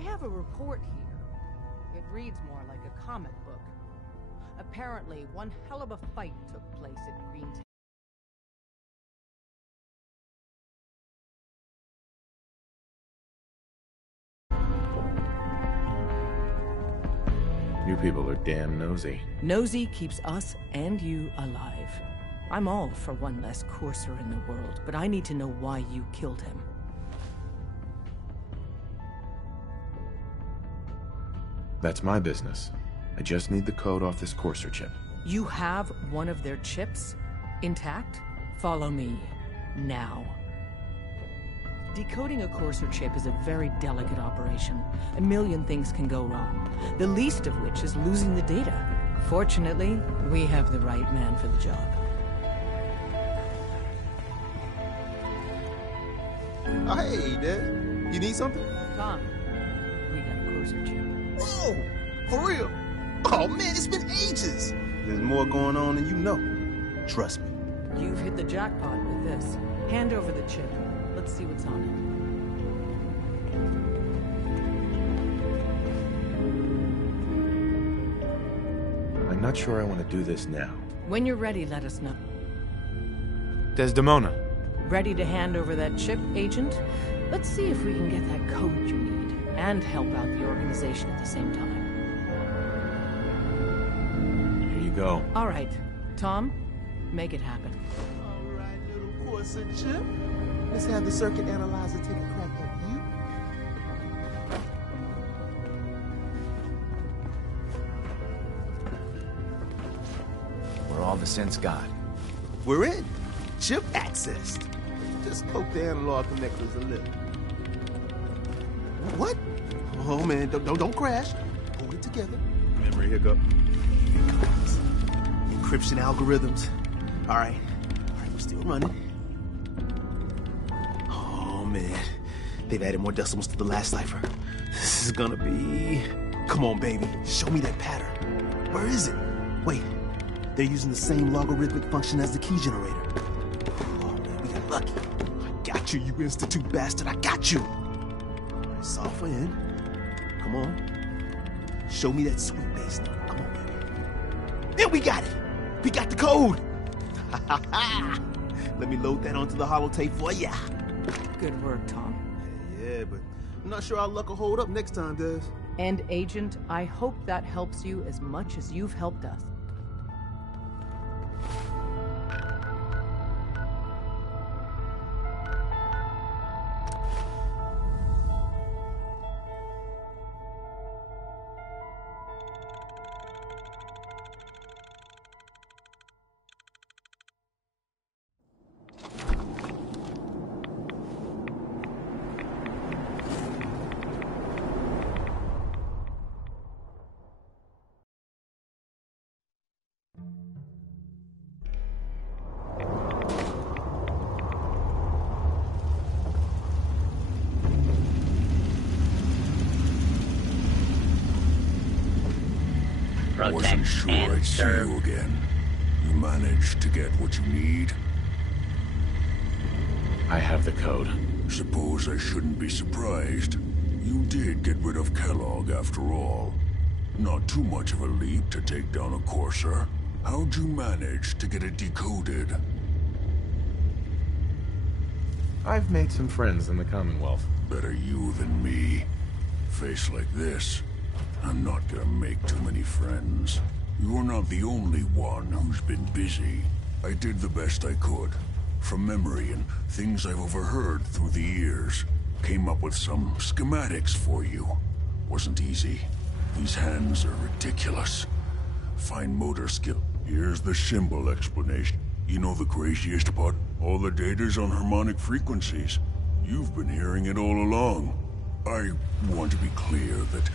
I have a report here. It reads more like a comic book. Apparently, one hell of a fight took place at Greentown. You people are damn nosy. Nosy keeps us and you alive. I'm all for one less courser in the world, but I need to know why you killed him. That's my business. I just need the code off this courser chip. You have one of their chips intact? Follow me now. Decoding a courser chip is a very delicate operation. A million things can go wrong, the least of which is losing the data. Fortunately, we have the right man for the job. Oh, hey, Dad. You need something? Tom, we got a courser chip. Whoa! For real? Oh, man, it's been ages. There's more going on than you know. Trust me. You've hit the jackpot with this. Hand over the chip. Let's see what's on I'm not sure I want to do this now. it. When you're ready, let us know. Desdemona. Ready to hand over that chip, Agent? Let's see if we can get that code you need, and help out the organization at the same time. Here you go. All right, Tom, make it happen. All right, little courser chip. Let's have the circuit analyzer take a crack at you. We're all the sense got. We're in. Chip accessed. Just poke the analog connectors a little. What? Oh man, don't crash. Hold it together. Memory hiccup. Encryption algorithms. All right, we're still running. Oh man, they've added more decimals to the last cipher. This is gonna be... Come on, baby, show me that pattern. Where is it? Wait, they're using the same logarithmic function as the key generator. Oh man, we got lucky. I got you, you institute bastard, I got you. Software in. Come on. Show me that sweet bass number. Come on, baby. Yeah, we got it. We got the code. Let me load that onto the holotape for ya. Good work, Tom. Yeah, but I'm not sure our luck will hold up next time, Des. And Agent, I hope that helps you as much as you've helped us. Wasn't sure I'd see you again. You managed to get what you need? I have the code. Suppose I shouldn't be surprised. You did get rid of Kellogg after all. Not too much of a leap to take down a courser. How'd you manage to get it decoded? I've made some friends in the Commonwealth. Better you than me. Face like this, I'm not gonna make too many friends. You're not the only one who's been busy. I did the best I could. From memory and things I've overheard through the years. Came up with some schematics for you. Wasn't easy. These hands are ridiculous. Fine motor skill. Here's the symbol explanation. You know the craziest part? All the data's on harmonic frequencies. You've been hearing it all along. I want to be clear that...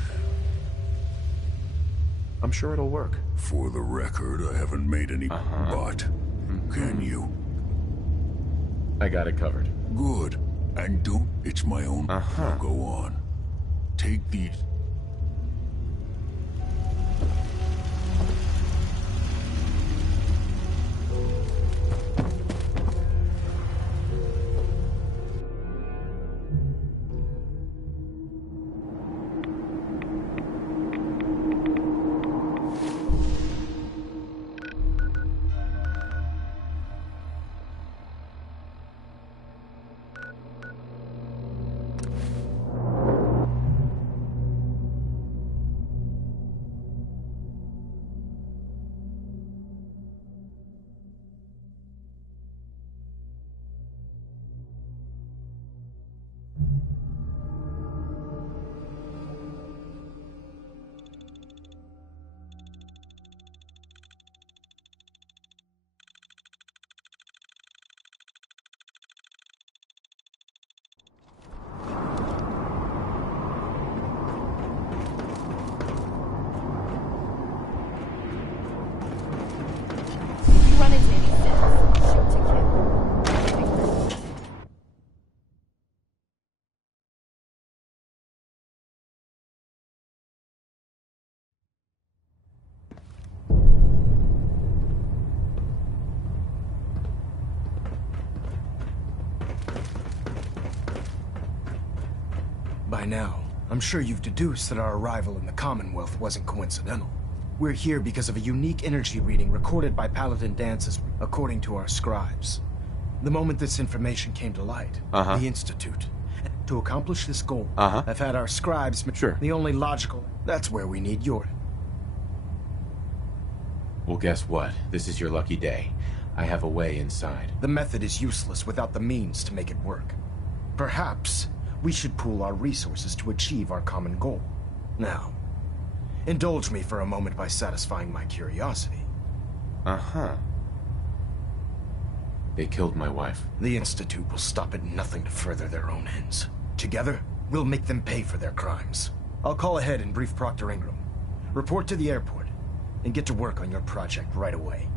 I'm sure it'll work. For the record, I haven't made any but. Can you? I got it covered. Good. And don't... It's my own... Now go on. Take these... By now, I'm sure you've deduced that our arrival in the Commonwealth wasn't coincidental. We're here because of a unique energy reading recorded by Paladin Dances, according to our scribes. The moment this information came to light, the Institute. To accomplish this goal, I've had our scribes... Sure. The only logical... That's where we need your... Well, guess what? This is your lucky day. I have a way inside. The method is useless without the means to make it work. Perhaps we should pool our resources to achieve our common goal. Now, indulge me for a moment by satisfying my curiosity. They killed my wife. The Institute will stop at nothing to further their own ends. Together, we'll make them pay for their crimes. I'll call ahead and brief Proctor Ingram. Report to the airport, and get to work on your project right away.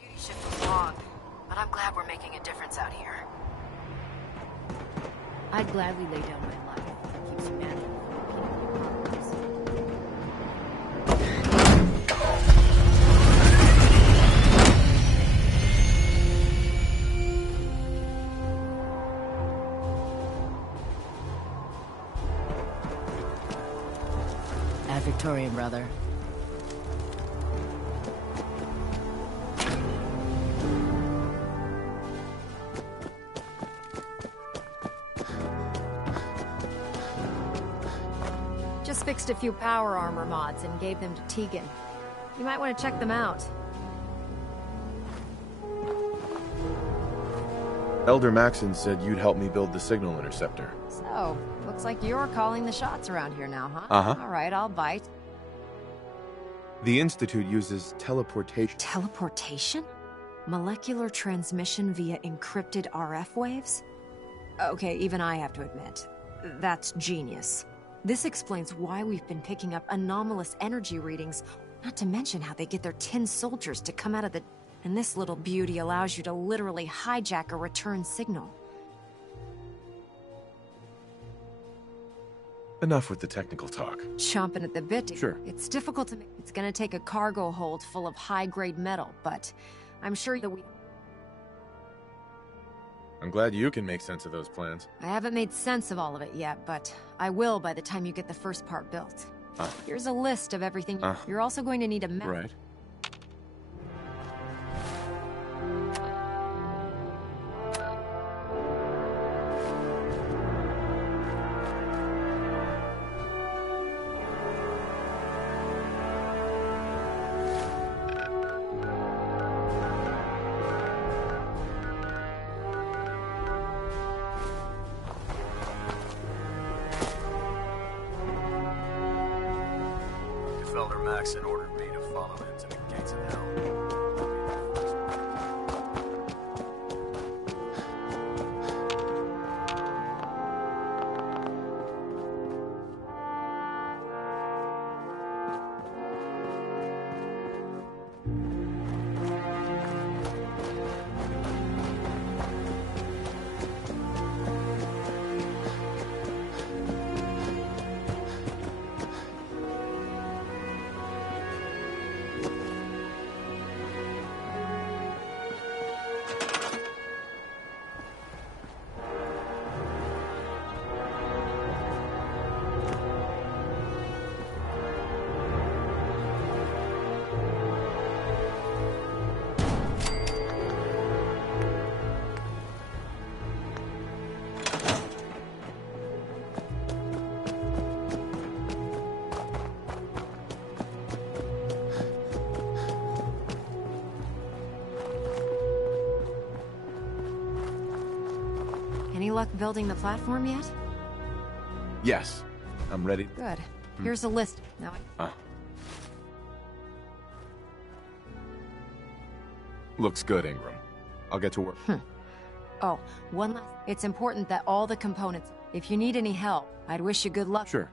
Duty shift was long, but I'm glad we're making a difference out here. I'd gladly lay down my life if it keeps humanity from repeating the progress. Ad Victorian, brother. Just fixed a few power armor mods and gave them to Tegan. You might want to check them out. Elder Maxon said you'd help me build the signal interceptor. So, looks like you're calling the shots around here now, huh? All right, I'll bite. The Institute uses teleportation. Teleportation? Molecular transmission via encrypted RF waves? Okay, even I have to admit, that's genius. This explains why we've been picking up anomalous energy readings, not to mention how they get their tin soldiers to come out of the... And this little beauty allows you to literally hijack a return signal. Enough with the technical talk. Chomping at the bit. Sure. It's difficult to make. It's gonna take a cargo hold full of high-grade metal, but I'm sure that we... I'm glad you can make sense of those plans. I haven't made sense of all of it yet, but I will by the time you get the first part built. Here's a list of everything. You're also going to need a map. Right. Elder Maxon ordered me to follow him to the gates of hell. Any luck building the platform yet? Yes. I'm ready. Good. Here's a list. Now Looks good, Ingram. I'll get to work. Oh, one last... It's important that all the components... If you need any help, I'd wish you good luck. Sure.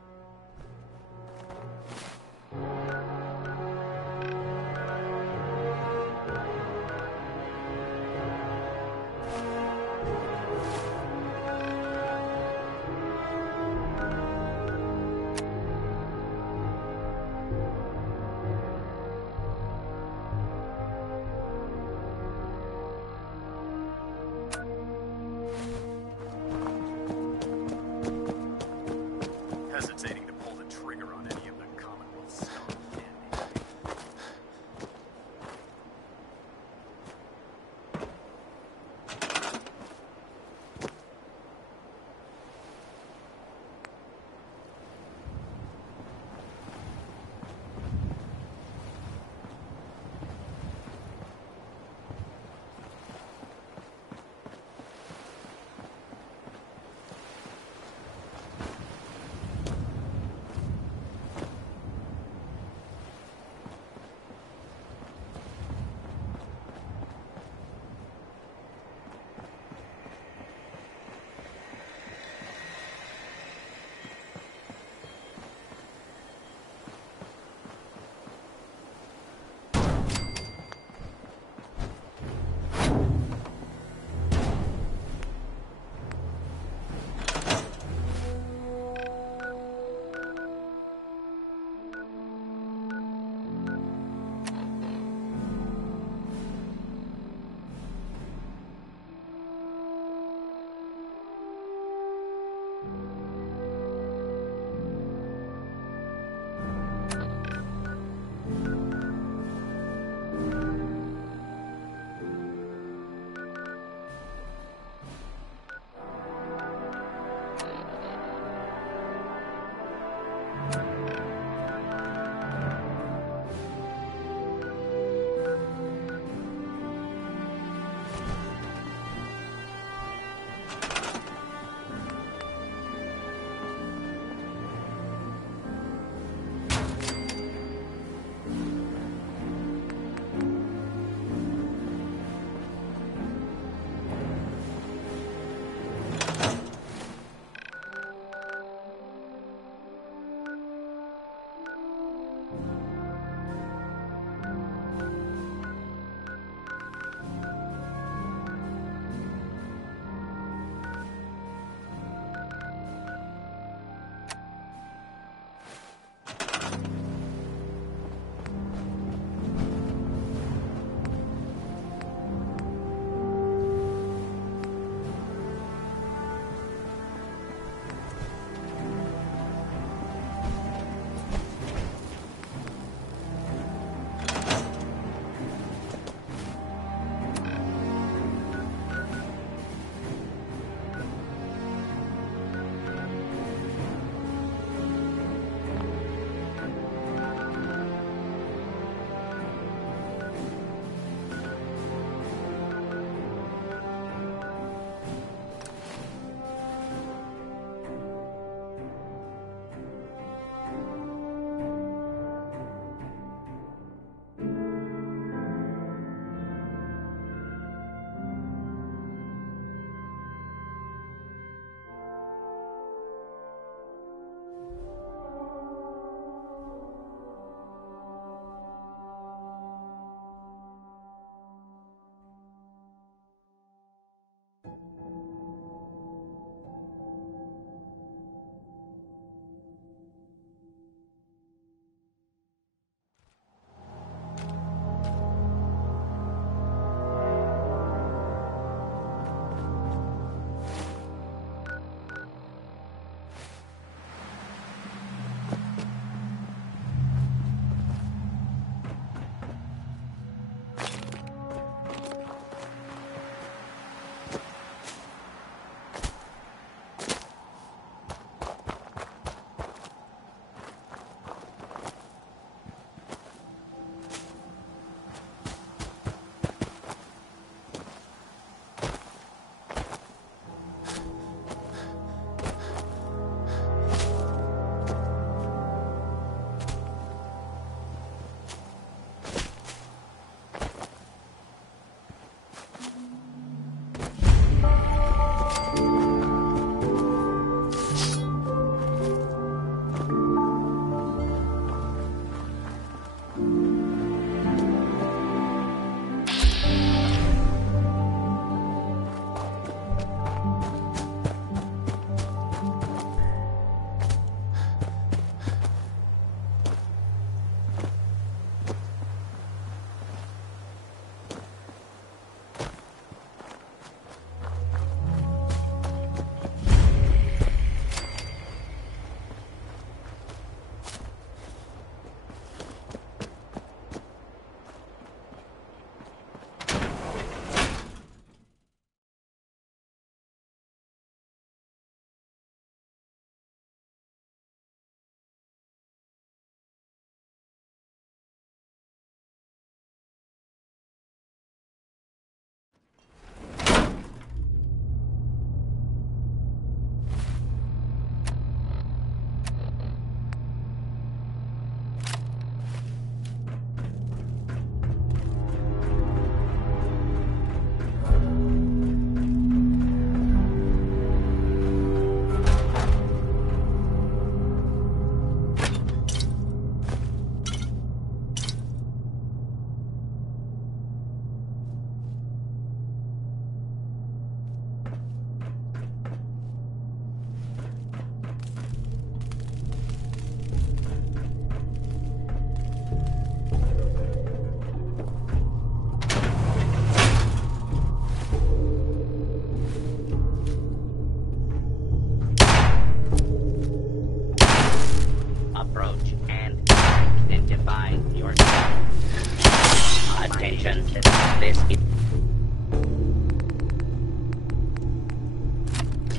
This is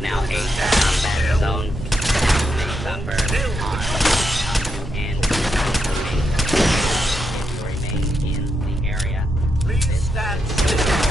now a combat zone. May suffer harm and remain in the area. Please stand still.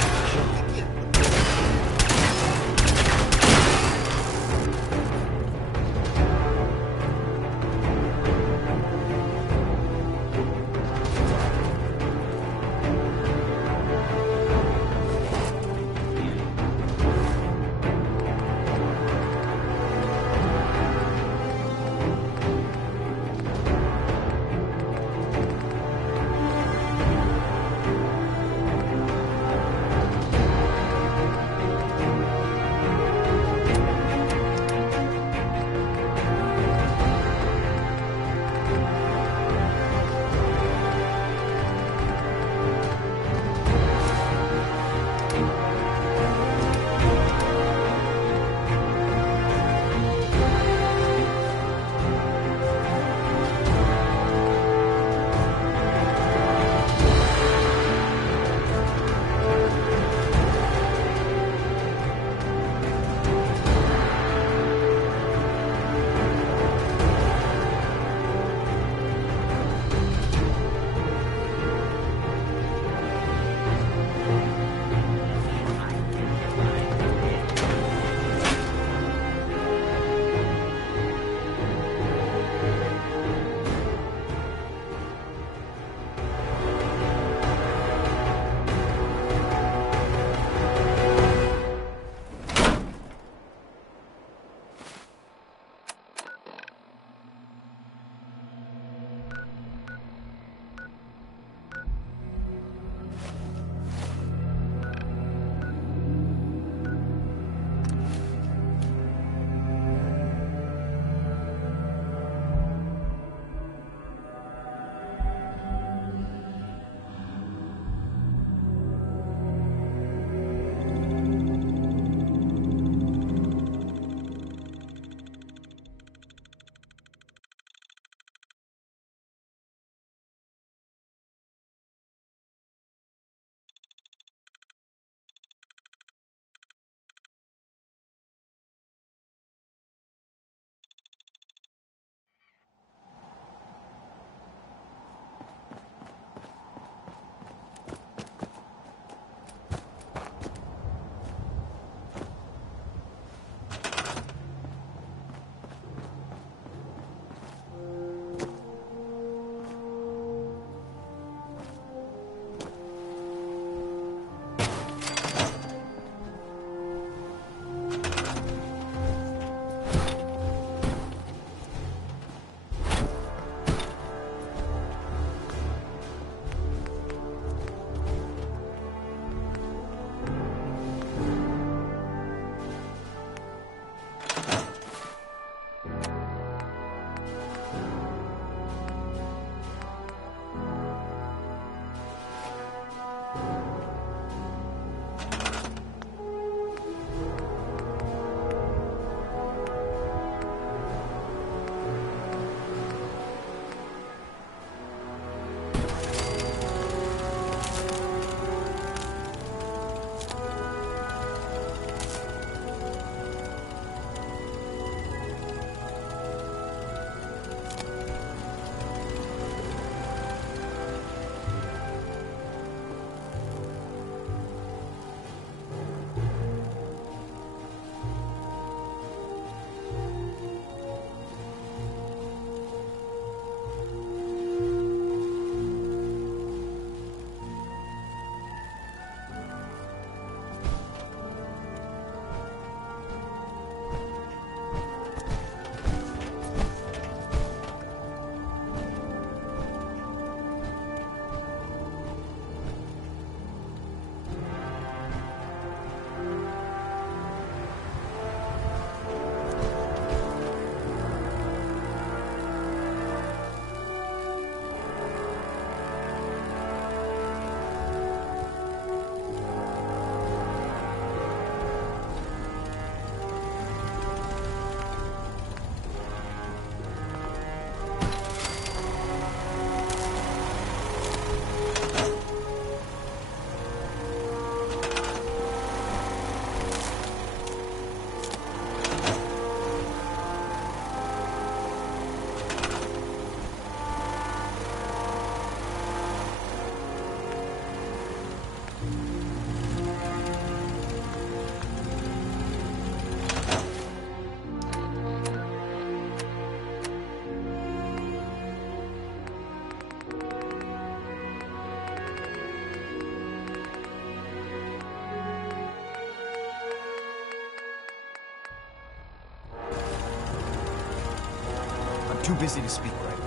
too busy to speak right now.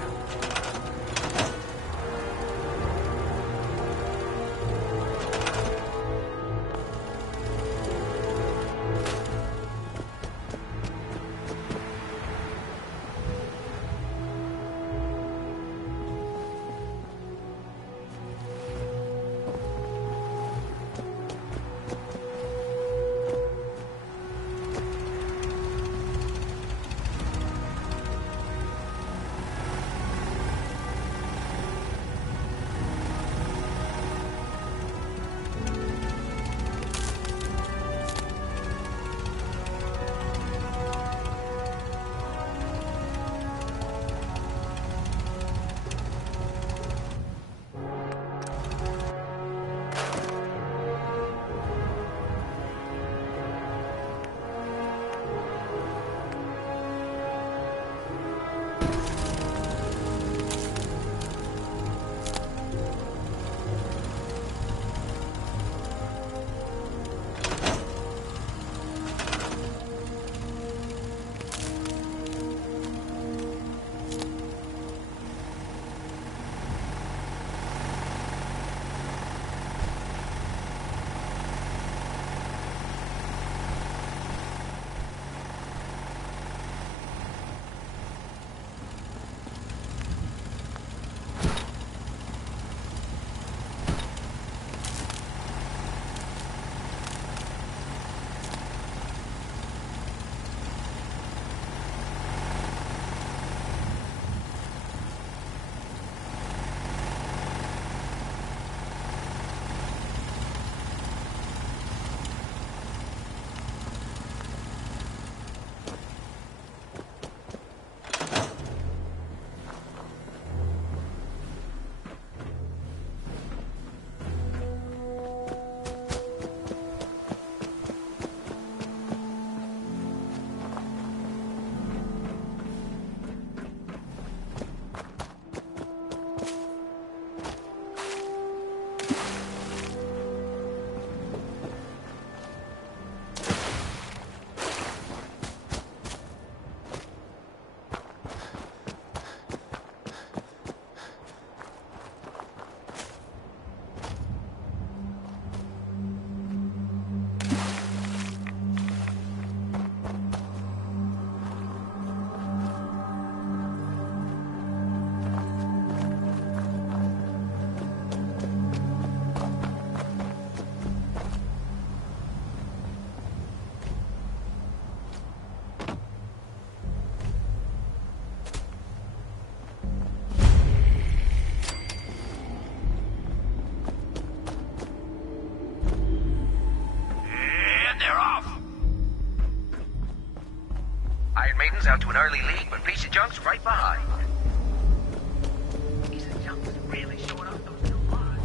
Out to an early lead, but piece of junk's right behind. Piece of junk's really showing off those new lines.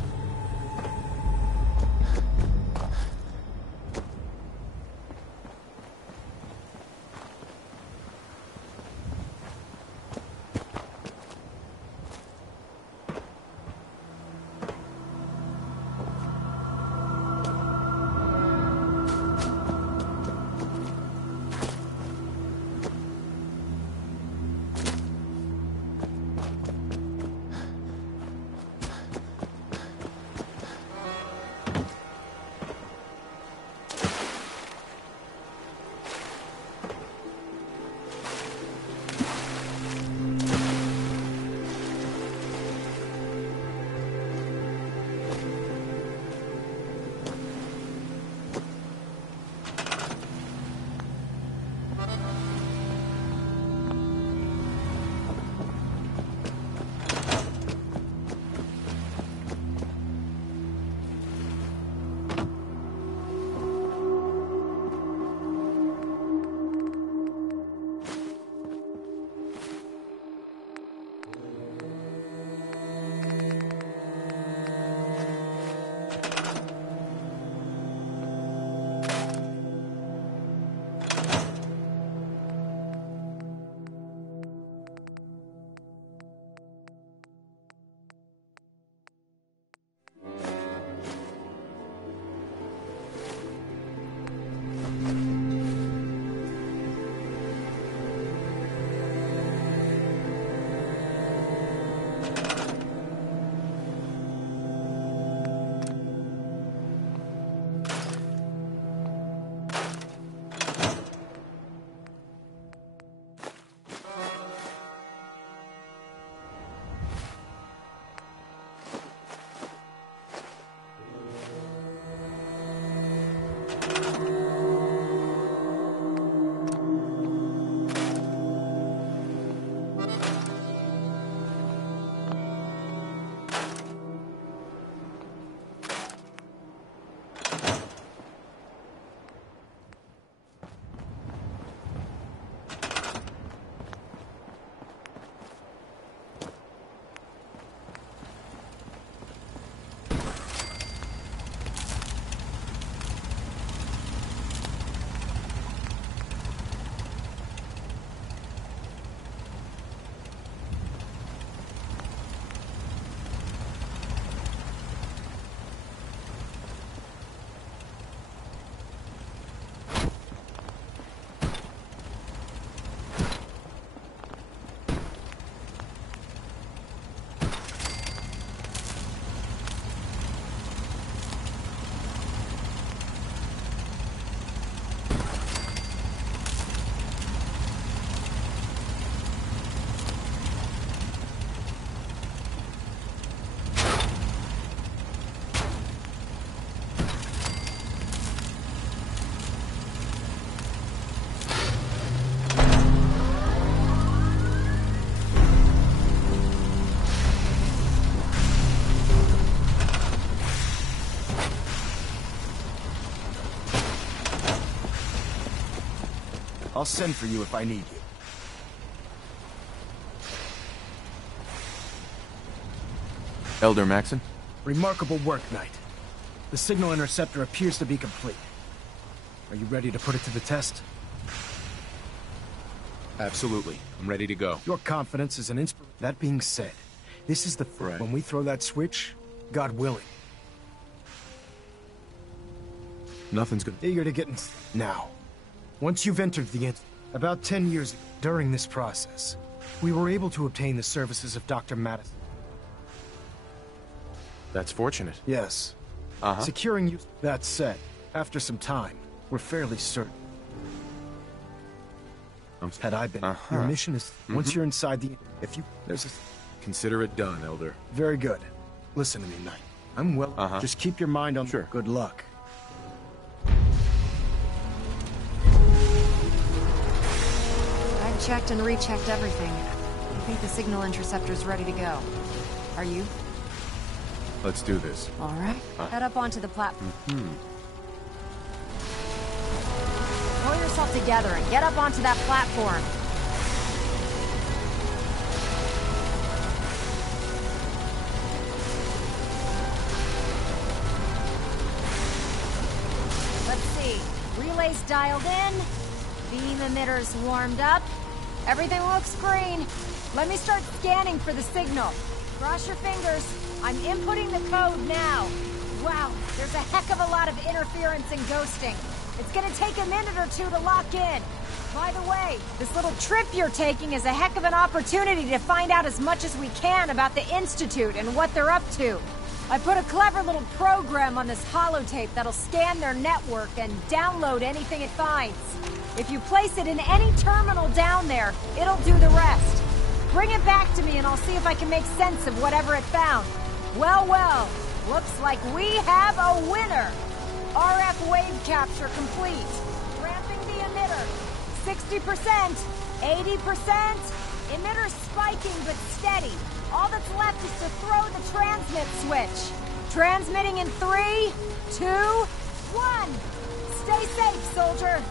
I'll send for you if I need you. Elder Maxon? Remarkable work, Knight. The signal interceptor appears to be complete. Are you ready to put it to the test? Absolutely. I'm ready to go. Your confidence is an inspiration. That being said, this is the Right. when we throw that switch, God willing. Nothing's gonna... Eager to get in... Now, once you've entered the... About 10 years ago, during this process, we were able to obtain the services of Dr. Madison. That's fortunate. Yes. Uh-huh. Securing you... That said, after some time, we're fairly certain. Had I been... Your mission is... Once you're inside the... If you... There's a... Consider it done, Elder. Very good. Listen to me, Knight. I'm well... Just keep your mind on... Sure. Good luck. I've checked and rechecked everything. I think the signal interceptor's ready to go. Are you? Let's do this. All right. Head up onto the platform. Pull yourself together and get up onto that platform. Let's see. Relays dialed in. Beam emitters warmed up. Everything looks green. Let me start scanning for the signal. Cross your fingers. I'm inputting the code now. Wow, there's a heck of a lot of interference and ghosting. It's gonna take a minute or two to lock in. By the way, this little trip you're taking is a heck of an opportunity to find out as much as we can about the Institute and what they're up to. I put a clever little program on this holotape that'll scan their network and download anything it finds. If you place it in any terminal down there, it'll do the rest. Bring it back to me and I'll see if I can make sense of whatever it found. Well, well, looks like we have a winner. RF wave capture complete. Ramping the emitter. 60%, 80%. Emitter spiking but steady. All that's left is to throw the transmit switch. Transmitting in 3, 2, 1. Stay safe, soldier.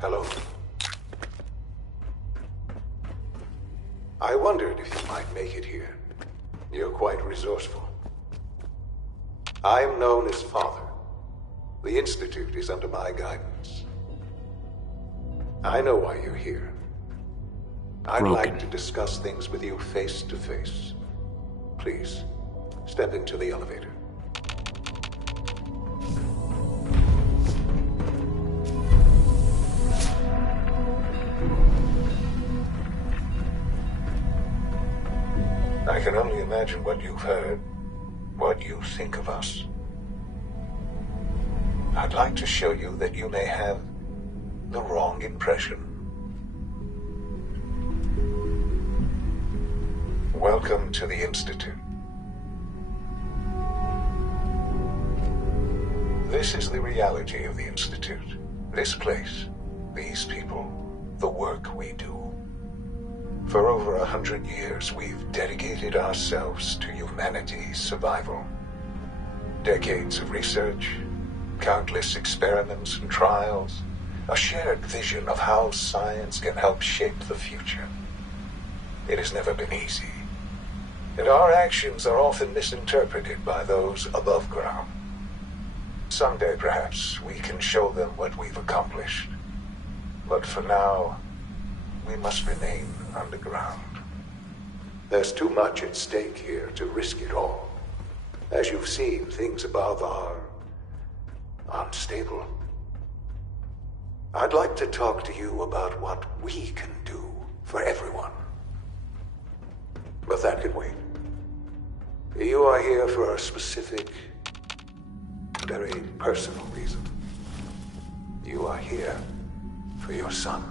Hello. I wondered if you might make it here. You're quite resourceful. I'm known as Father. The Institute is under my guidance. I know why you're here. I'd like to discuss things with you face to face. Please, step into the elevator. I can only imagine what you've heard, what you think of us. I'd like to show you that you may have the wrong impression. Welcome to the Institute. This is the reality of the Institute. This place, these people, the work we do. For over 100 years, we've dedicated ourselves to humanity's survival. Decades of research, countless experiments and trials, a shared vision of how science can help shape the future. It has never been easy, and our actions are often misinterpreted by those above ground. Someday, perhaps, we can show them what we've accomplished. But for now, we must remain underground. There's too much at stake here to risk it all. As you've seen, things above are unstable. I'd like to talk to you about what we can do for everyone. But that can wait. You are here for a specific, very personal reason. You are here for your son.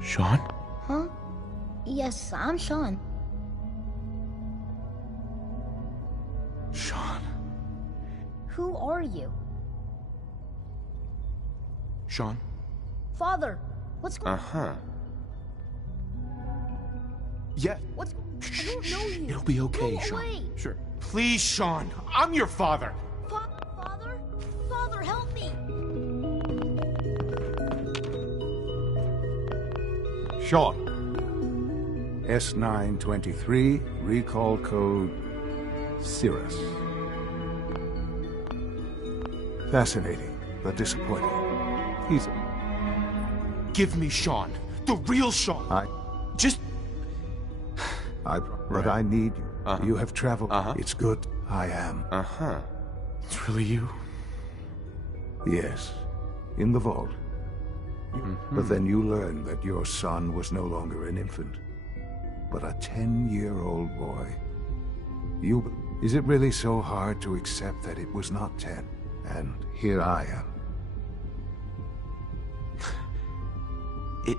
Sean? Huh? Yes, I'm Sean. Sean. Who are you? Sean? Father, what's going on? Uh-huh. Yeah. What's... I don't know you. It'll be okay, Go Sean. away. Sure. Please, Sean. I'm your father. Father? Father, help me! Sean. S923, recall code Cirrus. Fascinating, but disappointing. He's... Give me Sean. The real Sean. But I need you. You have traveled. It's good. I am. It's really you? Yes. In the vault. But then you learned that your son was no longer an infant, but a 10-year-old boy. Is it really so hard to accept that it was not 10? And here I am.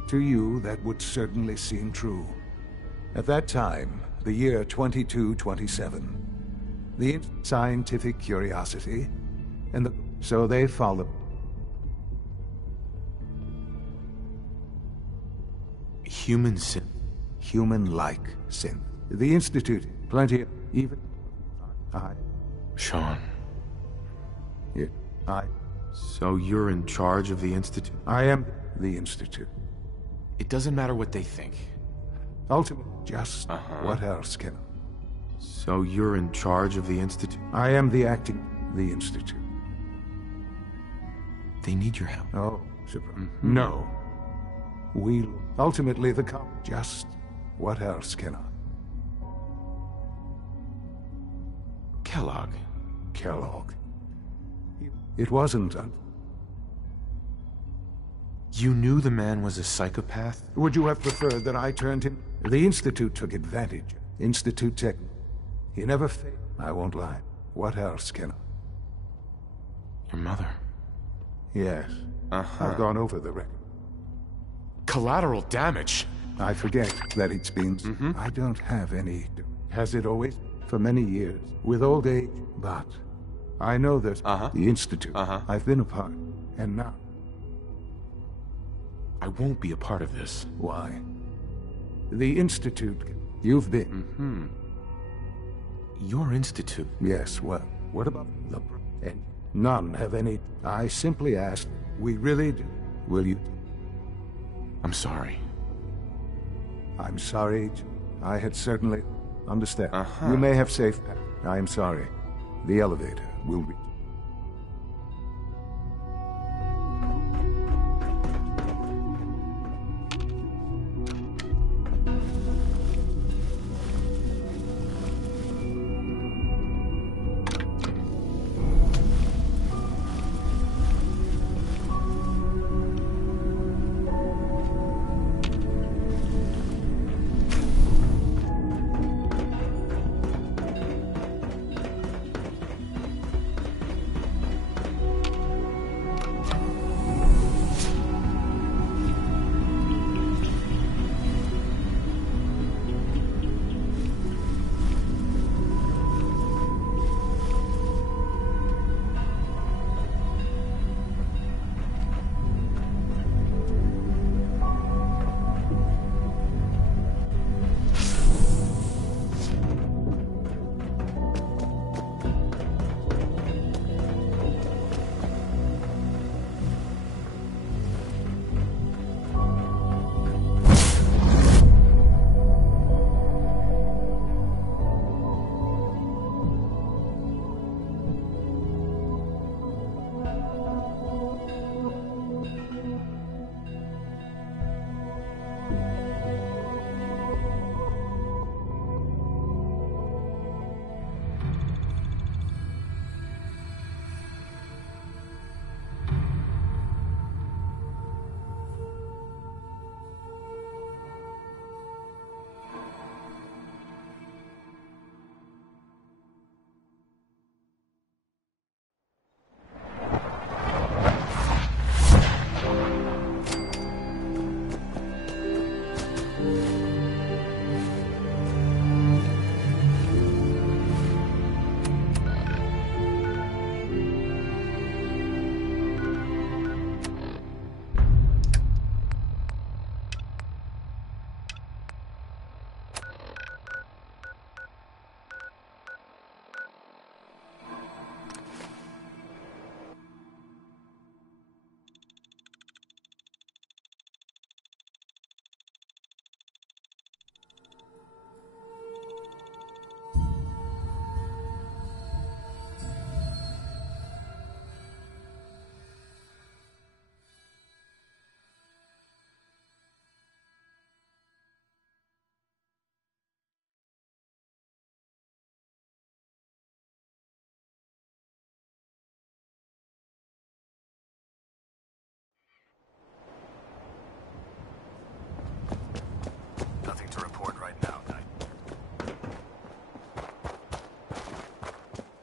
To you, that would certainly seem true. At that time, the year 2227, the scientific curiosity, and so they followed. Human sin. Human-like sin. The Institute, plenty of... even... Sean. Yeah, So you're in charge of the Institute? I am the Institute. It doesn't matter what they think. Ultimately, just what else can... So you're in charge of the Institute? I am the Institute. They need your help. Oh, no. We ultimately just what else can I? Kellogg. It wasn't You knew the man was a psychopath? Would you have preferred that I turned him? The Institute took advantage. Institute Tech. He never failed. I won't lie. What else can I? Your mother. Yes. I've gone over the record. Collateral damage? I forget that it's been... I don't have any... Has it always? For many years. With old age. But... I know that the Institute. I've been a part. And now... I won't be a part of this. Why? The Institute... You've been... Your Institute? Yes, well, what about the... And none have any... I simply asked, we really do. Will you... I'm sorry. I'm sorry. I had certainly... Understand. You may have safe... I am sorry. The elevator will be...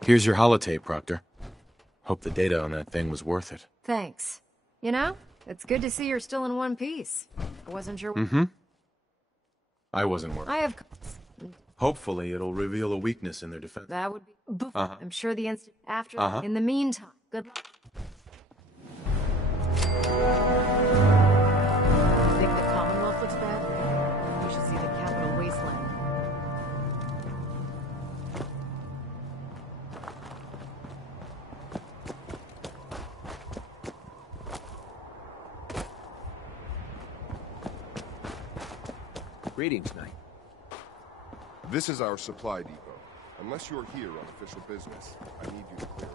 Here's your holotape, Proctor. Hope the data on that thing was worth it. Thanks. You know, it's good to see you're still in one piece. I wasn't sure... I wasn't worried. I have... Hopefully, it'll reveal a weakness in their defense. That would be... I'm sure the instant after... In the meantime, good luck. Think the Commonwealth looks bad? We should see the capital wasteland. Greetings, Knight. This is our supply depot. Unless you're here on official business, I need you to clear it.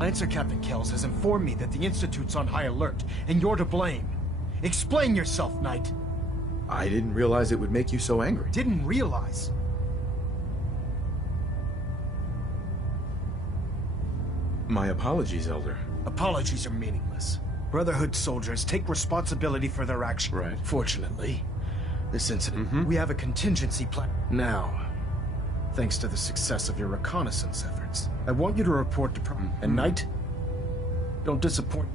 Lancer Captain Kells has informed me that the Institute's on high alert, and you're to blame. Explain yourself, Knight. I didn't realize it would make you so angry. Didn't realize? My apologies, Elder. Apologies are meaningless. Brotherhood soldiers take responsibility for their actions. Right. Fortunately, this incident, we have a contingency plan. Now, thanks to the success of your reconnaissance efforts, I want you to report to And Knight, don't disappoint.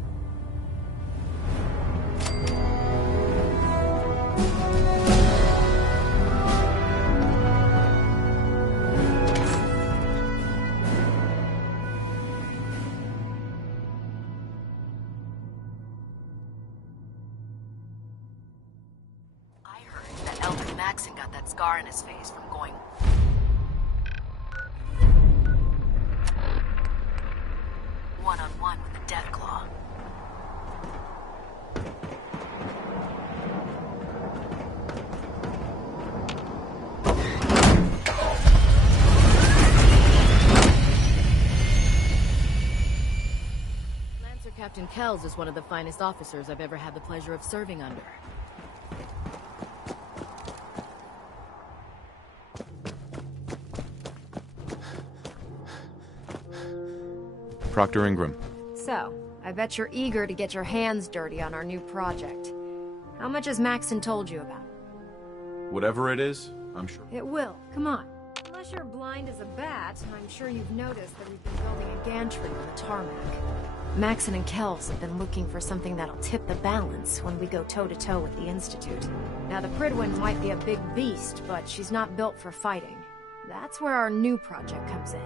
Maxon got that scar in his face from going one-on-one with the Deathclaw. Lancer Captain Kells is one of the finest officers I've ever had the pleasure of serving under. Proctor Ingram. So, I bet you're eager to get your hands dirty on our new project. How much has Maxon told you about? Whatever it is, I'm sure. It will. Come on. Unless you're blind as a bat, I'm sure you've noticed that we've been building a gantry on the tarmac. Maxon and Kells have been looking for something that'll tip the balance when we go toe-to-toe with the Institute. Now, the Prydwen might be a big beast, but she's not built for fighting. That's where our new project comes in.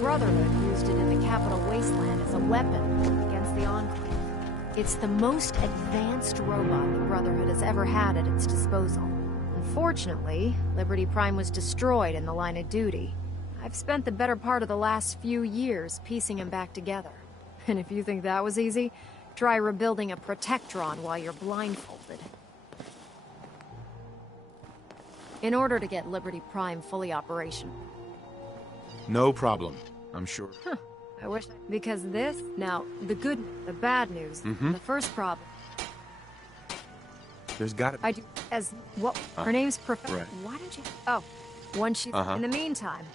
Brotherhood used it in the capital wasteland as a weapon against the Enclave. It's the most advanced robot the Brotherhood has ever had at its disposal. Unfortunately, Liberty Prime was destroyed in the line of duty. I've spent the better part of the last few years piecing him back together. And if you think that was easy, try rebuilding a Protectron while you're blindfolded. In order to get Liberty Prime fully operational. No problem, I'm sure. Huh. I wish... Because this... Now, the bad news, the first problem... There's gotta be... I do... As... What? Her name's Professor... Right. Why don't you... Oh. Once she's... In the meantime...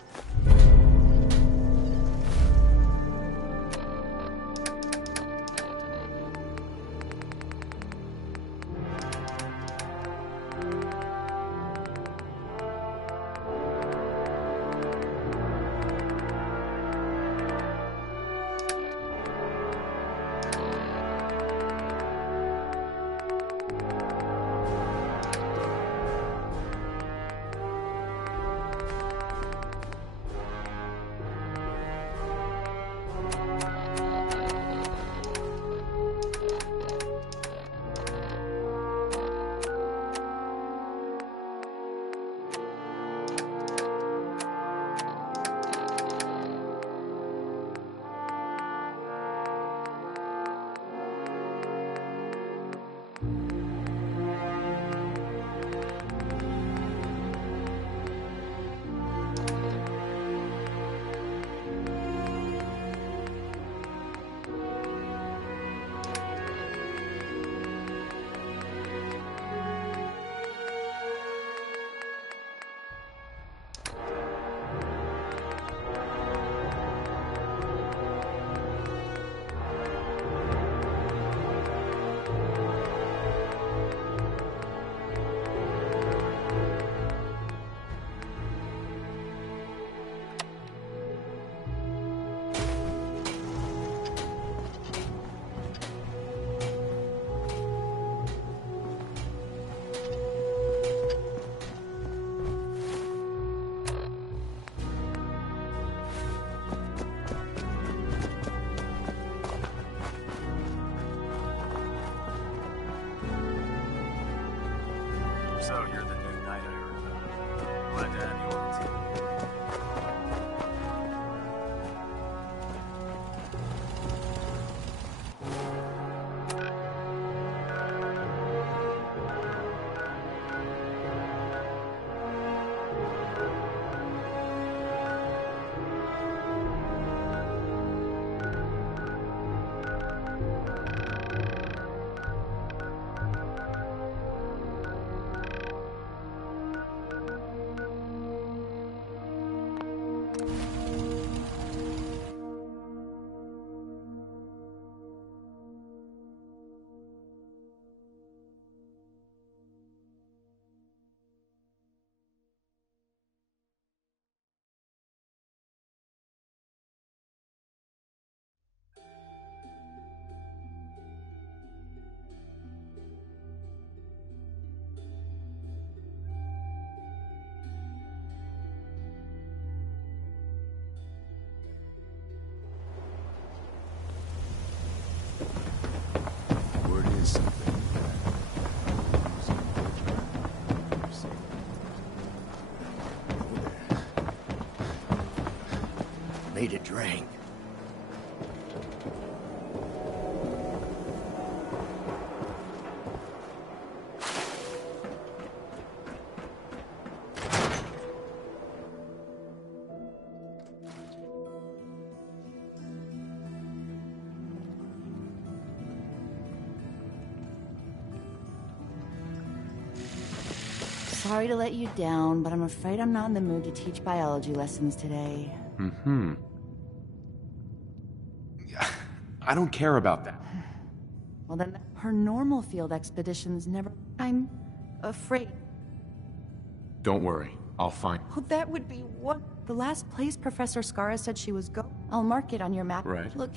So you're the new knight I heard about. Glad to have you on the team. Made it drain. Sorry to let you down, but I'm afraid I'm not in the mood to teach biology lessons today. I don't care about that. Well then, her normal field expeditions never... I'm afraid. Don't worry, I'll find... Oh, that would be what... The last place Professor Skara said she was go... I'll mark it on your map. Right. Look...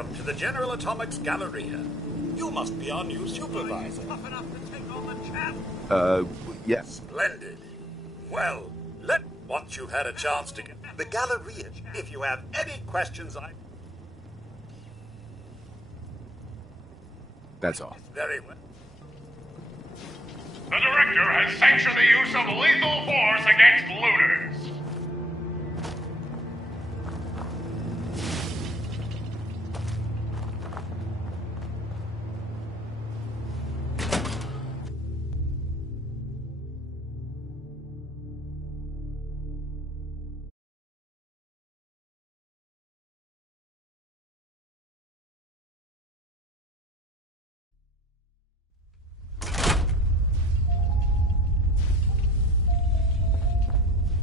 Welcome to the General Atomics Galleria. You must be our new supervisor. Tough enough to take on the champ? Yes. Splendid. Well, once you've had a chance to get the Galleria, if you have any questions, That's all. Very well. The Director has sanctioned the use of lethal force against looters.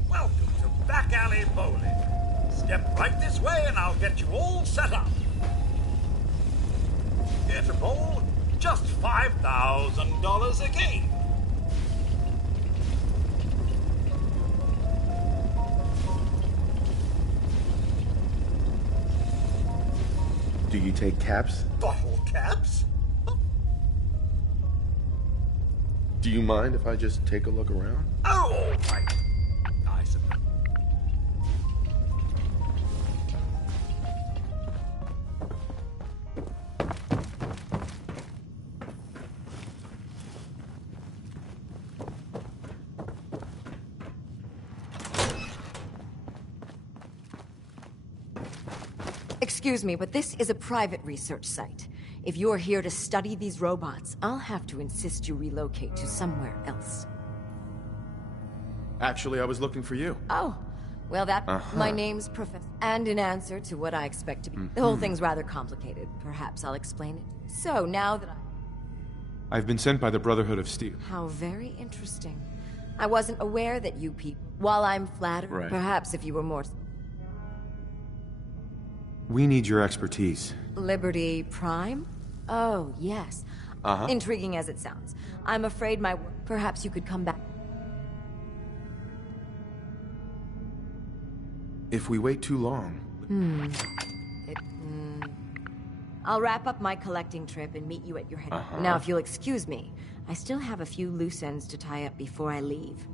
Welcome to Back Alley Bowling. Step right this way and I'll get you all set up. Here to bowl, just $5,000 a game. Do you take caps? Bottle caps? Do you mind if I just take a look around? Oh, all right. I suppose. Excuse me, but this is a private research site. If you're here to study these robots, I'll have to insist you relocate to somewhere else. Actually, I was looking for you. Oh, well my name's Professor. And in answer to what I expect to be, the whole thing's rather complicated. Perhaps I'll explain it. So now that I've been sent by the Brotherhood of Steel. How very interesting. I wasn't aware that you people... While I'm flattered, perhaps if you were more... We need your expertise. Liberty Prime? Oh, yes. Intriguing as it sounds. I'm afraid my... Perhaps you could come back. If we wait too long... I'll wrap up my collecting trip and meet you at your head. Now, if you'll excuse me, I still have a few loose ends to tie up before I leave.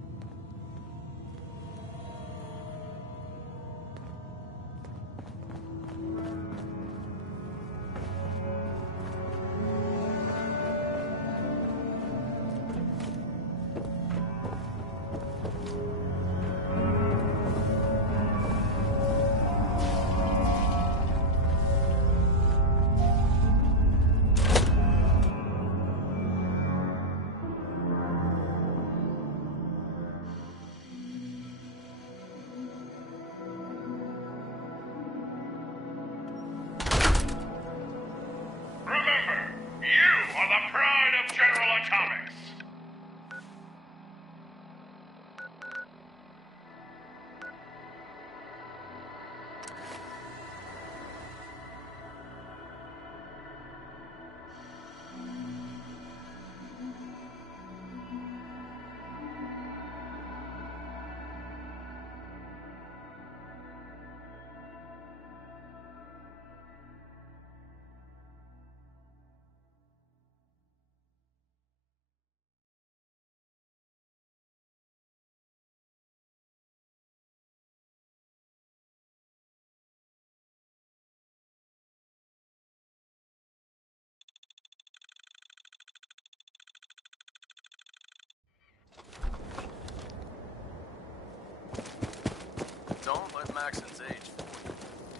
Don't let Maxon's age fool you.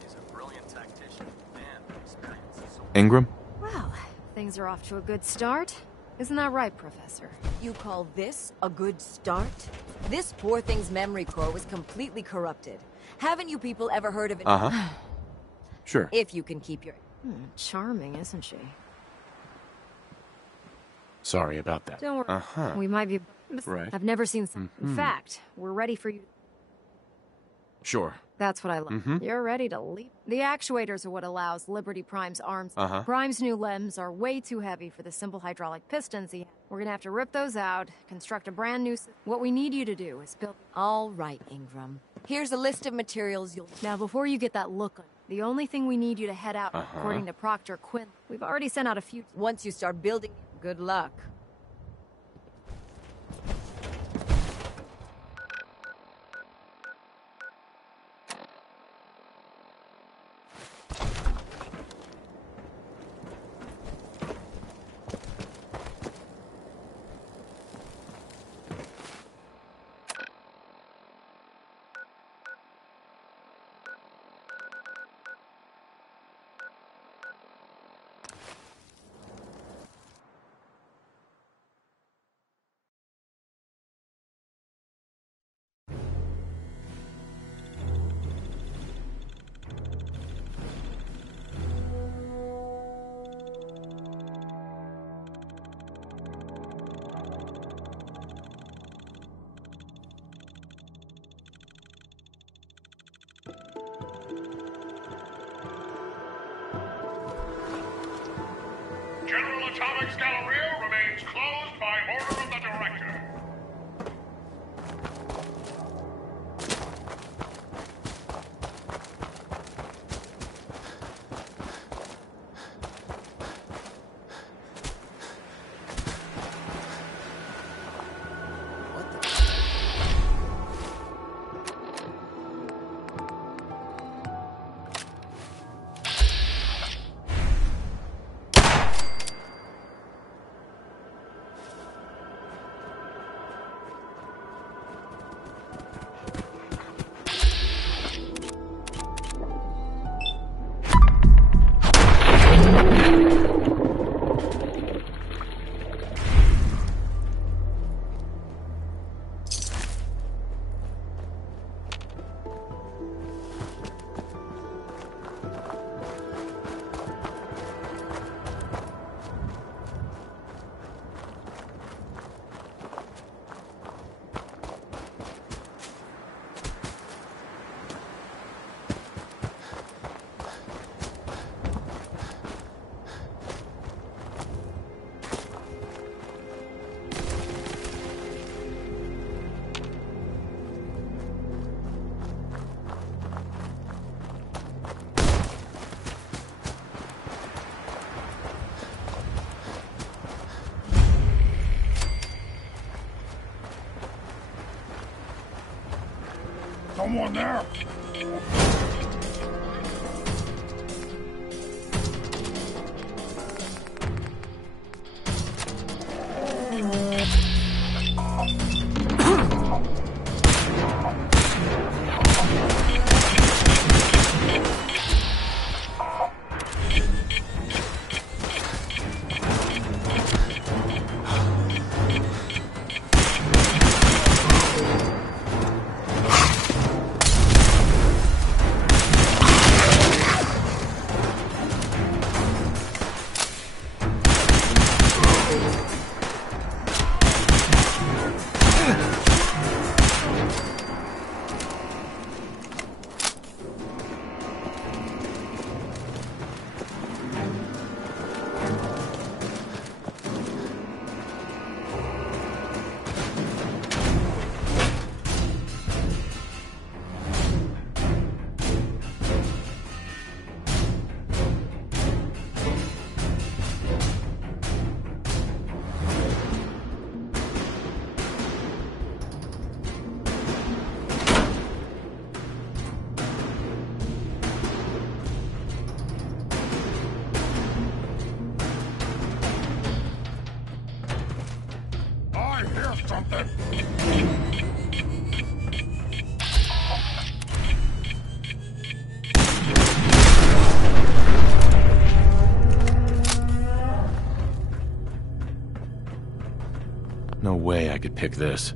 He's a brilliant tactician and experienced. Ingram? Well, things are off to a good start. Isn't that right, Professor? You call this a good start? This poor thing's memory core was completely corrupted. Haven't you people ever heard of it? Sure. If you can keep your... charming, isn't she? Sorry about that. Don't worry. We might be... Right. I've never seen... In fact, we're ready for you. Sure. That's what I love. You're ready to leap. The actuators are what allows Liberty Prime's arms. Prime's new limbs are way too heavy for the simple hydraulic pistons he has. We're gonna have to rip those out, construct a brand new... What we need you to do is build... All right, Ingram. Here's a list of materials you'll... Now, before you get that look on... The only thing we need you to head out, according to Proctor Quinn. We've already sent out a few. Once you start building, good luck. General Atomics Galleria remains closed by order of the Director. Someone there! I hear something! No way I could pick this.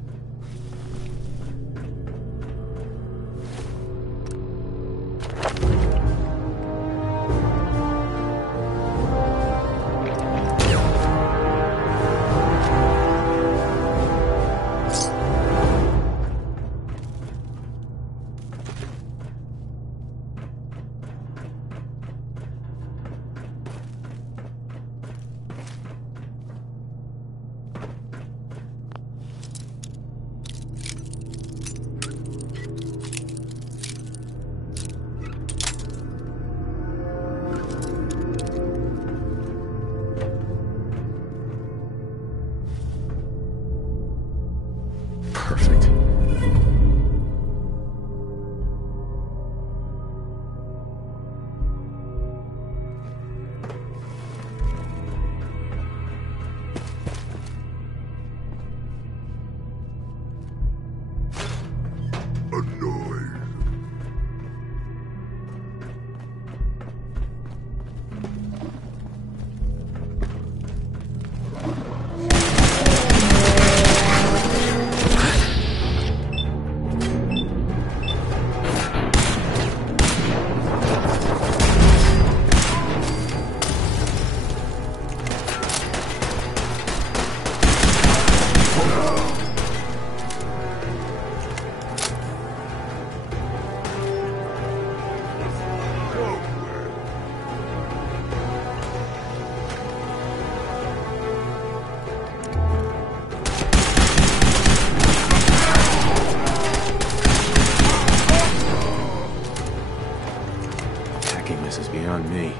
blocking this is beyond me.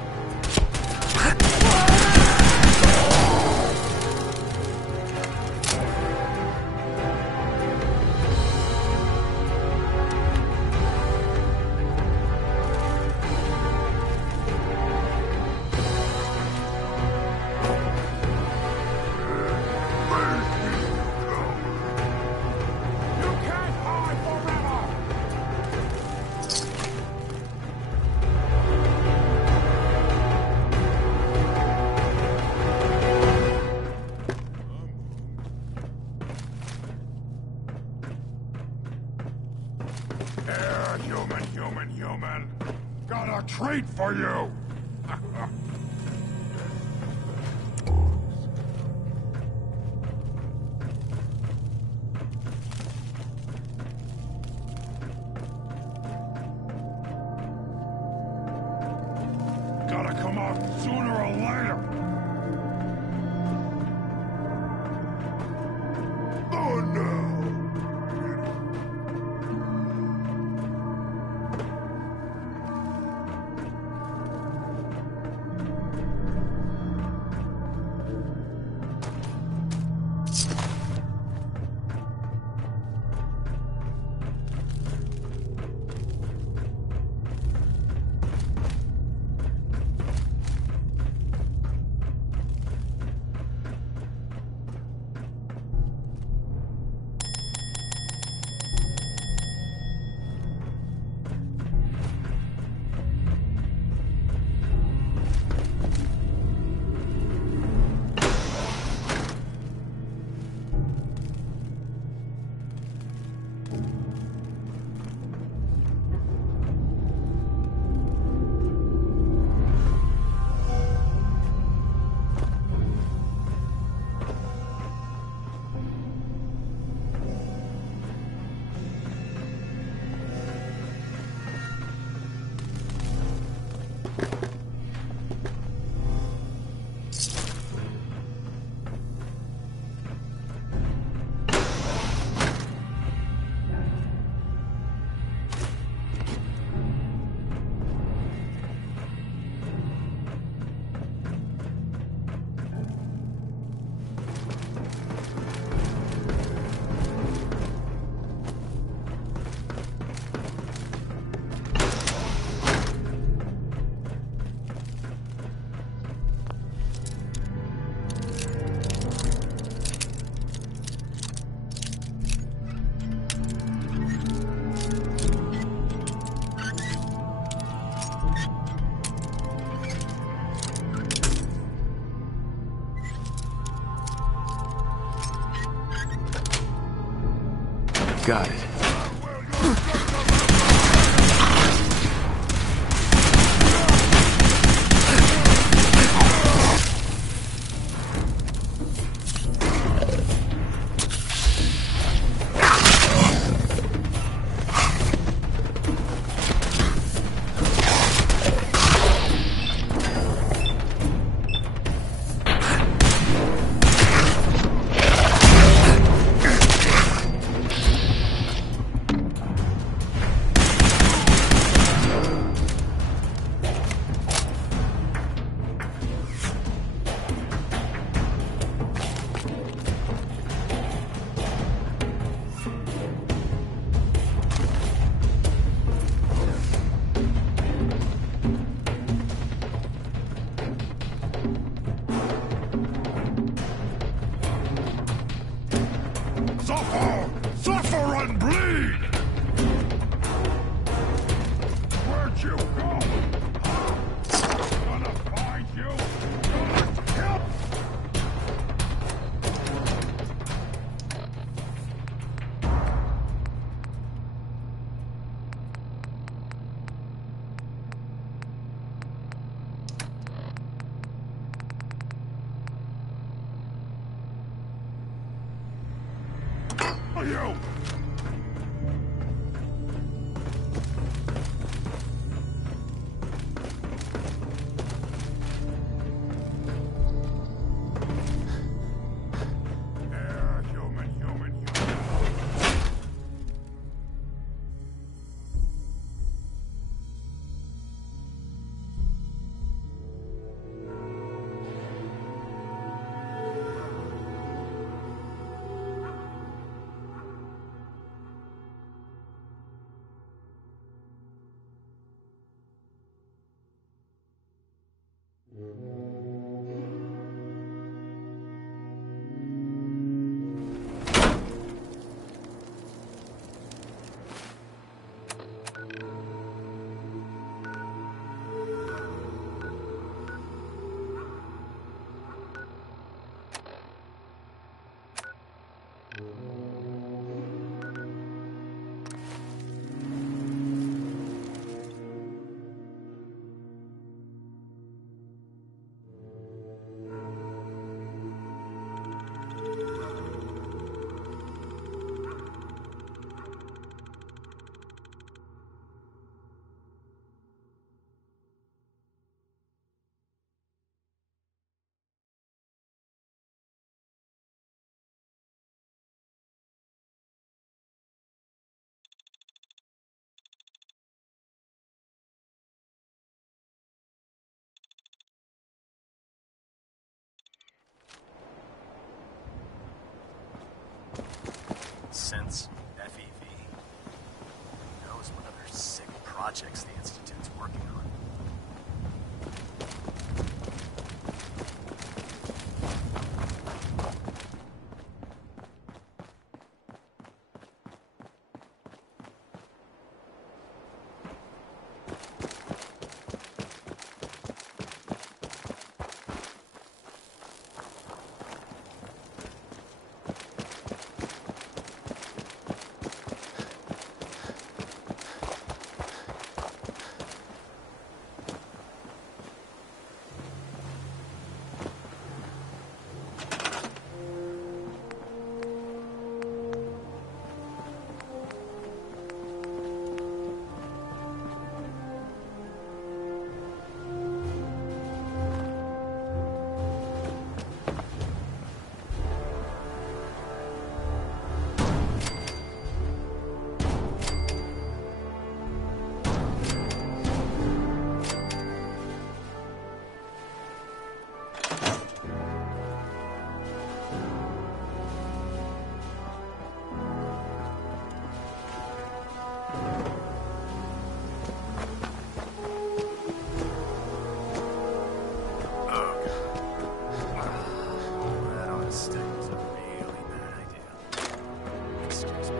Human. Got a treat for you! Gotta come out sooner or later! Oh no! Got it. Suffer and bleed! Where'd you go? Gonna find you? Gonna kill... You! Since FEV. Who knows what other sick projects the Institute's working on.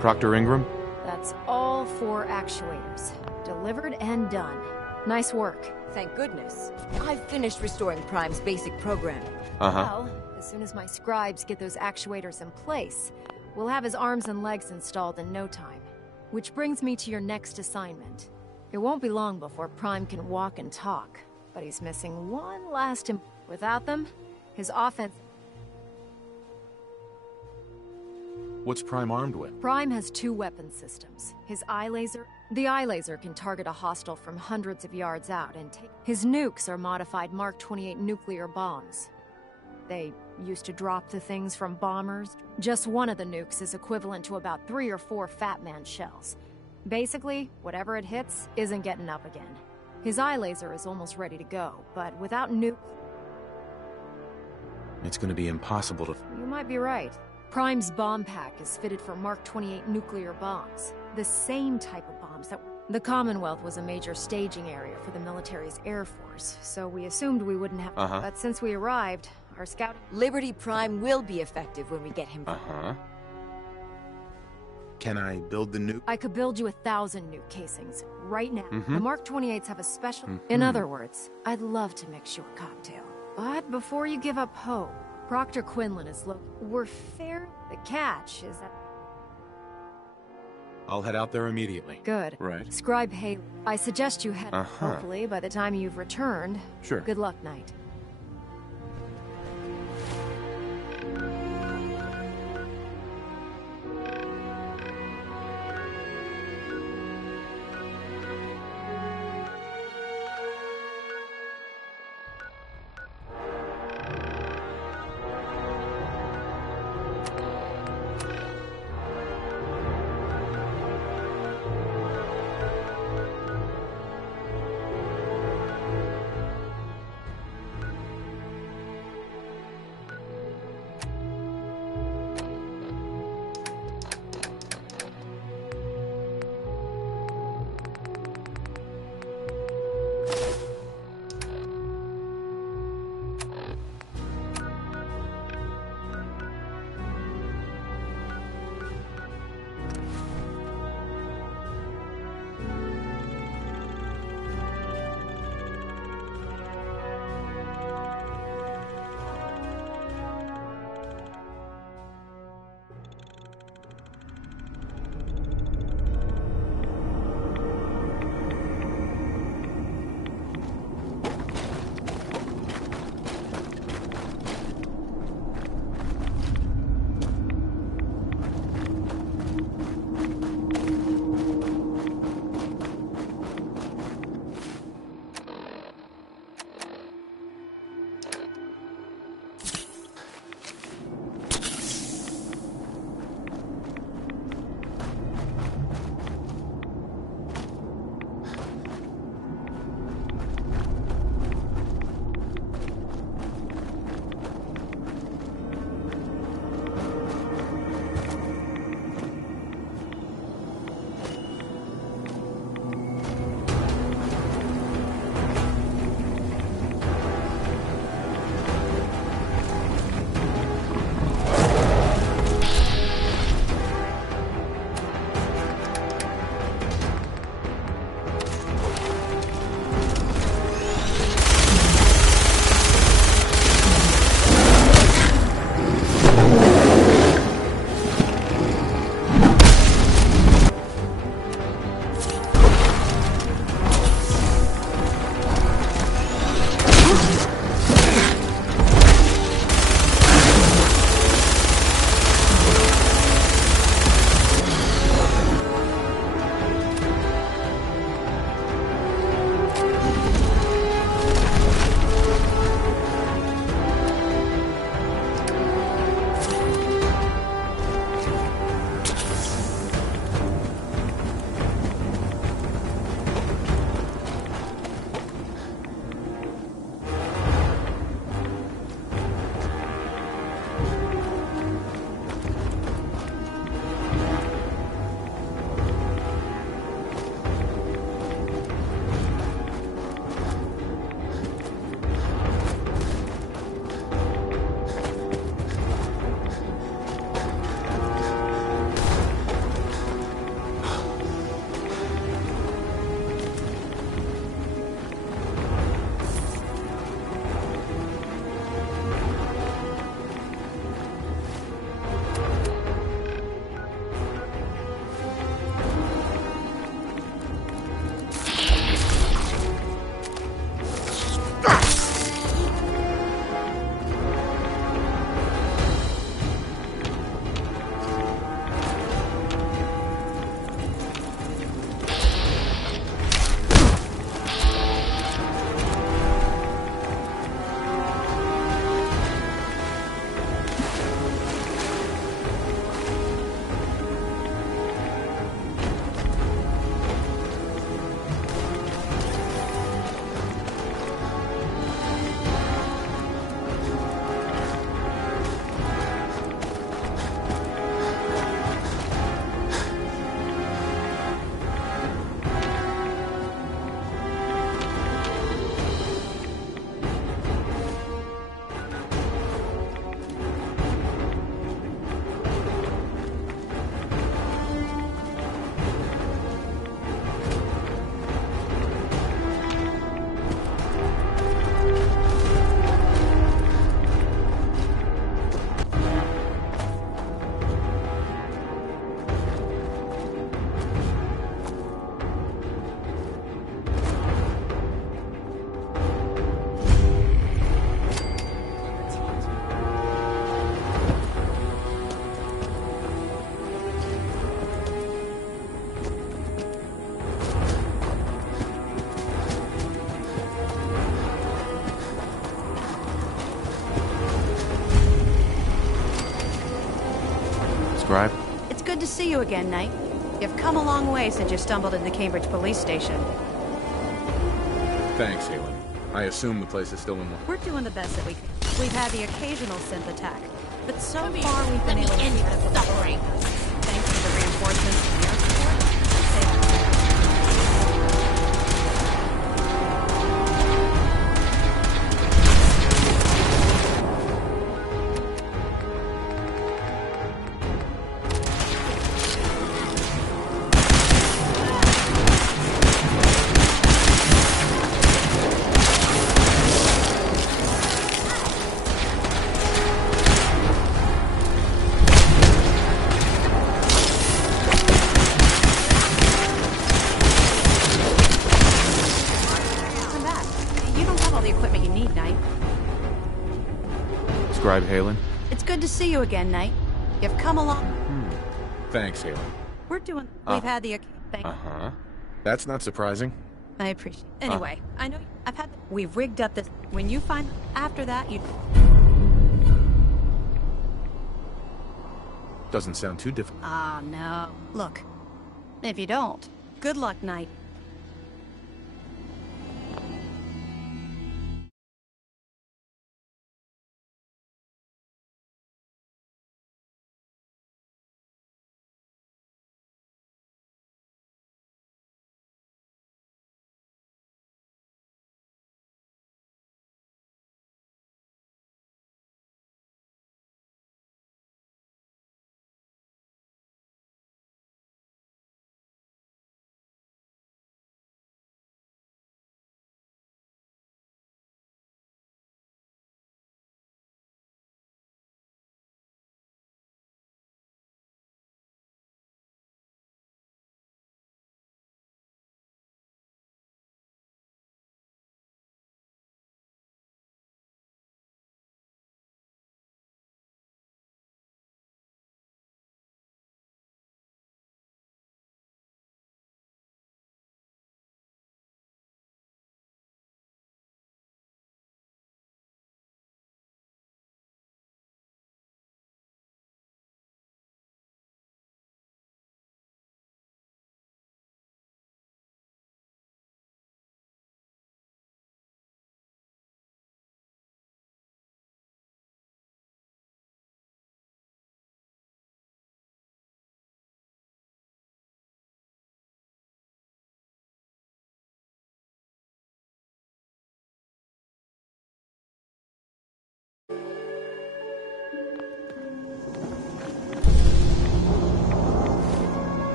Proctor Ingram? That's all 4 actuators. Delivered and done. Nice work. Thank goodness. I've finished restoring Prime's basic programming. Well, as soon as my scribes get those actuators in place, we'll have his arms and legs installed in no time. Which brings me to your next assignment. It won't be long before Prime can walk and talk, but he's missing one last Without them, his offense... What's Prime armed with? Prime has 2 weapon systems. His eye laser... The eye laser can target a hostile from hundreds of yards out and take... His nukes are modified Mark 28 nuclear bombs. They used to drop the things from bombers. Just one of the nukes is equivalent to about 3 or 4 Fat Man shells. Basically, whatever it hits isn't getting up again. His eye laser is almost ready to go, but without nuke... It's gonna be impossible to... You might be right. Prime's bomb pack is fitted for Mark 28 nuclear bombs. The same type of bombs that... The Commonwealth was a major staging area for the military's Air Force, so we assumed we wouldn't have... But since we arrived, our scout... Liberty Prime will be effective when we get him... Can I build the nuke? I could build you 1,000 nuke casings, right now. The Mark 28s have a special... In other words, I'd love to mix you a cocktail. But before you give up hope, Proctor Quinlan is We're fair... The catch is that... I'll head out there immediately. Good. Right. Scribe Haley, I suggest you head... Hopefully, by the time you've returned... Sure. Good luck, Knight. to see you again, Knight. You've come a long way since you stumbled into Cambridge Police Station. Thanks, Halen. I assume the place is still in the... We're doing the best that we can. We've had the occasional synth attack, but so far we've been able to end the suffering. Thanks to the reinforcements and your support. Scribe Halen? It's good to see you again, Knight. You've come along. Thanks, Halen. We've had the That's not surprising. I appreciate it. Anyway, I know we've rigged up this. When you find after that, you... Doesn't sound too difficult. Ah, no. Look, if you don't, good luck, Knight.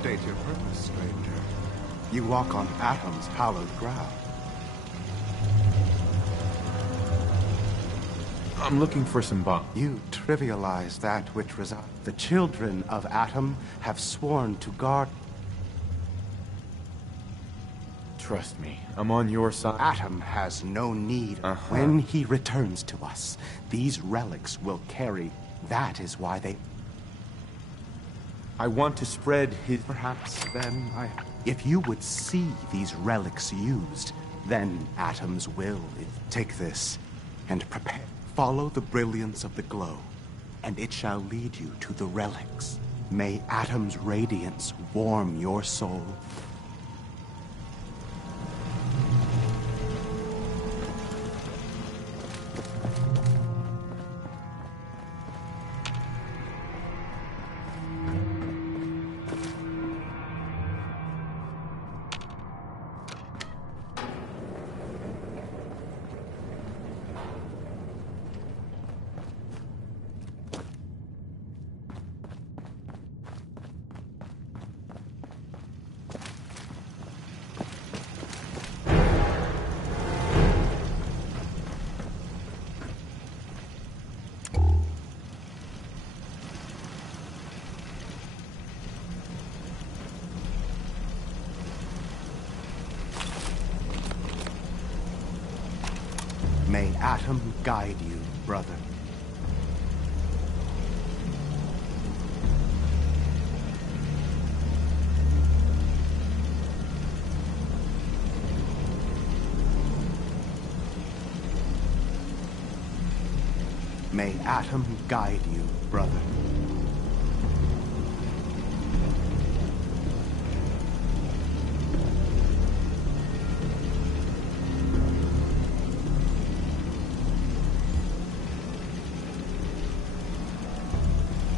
state your purpose, stranger. You walk on Atom's hallowed ground. I'm looking for some bombs. You trivialize that which resides. The children of Atom have sworn to guard. Trust me, I'm on your side. Atom has no need. When he returns to us, these relics will carry. That is why they... I want to spread his... Perhaps then If you would see these relics used, then Atom's will. Take this and prepare. Follow the brilliance of the glow, and it shall lead you to the relics. May Atom's radiance warm your soul. May Atom guide you, brother. May Atom guide you, brother.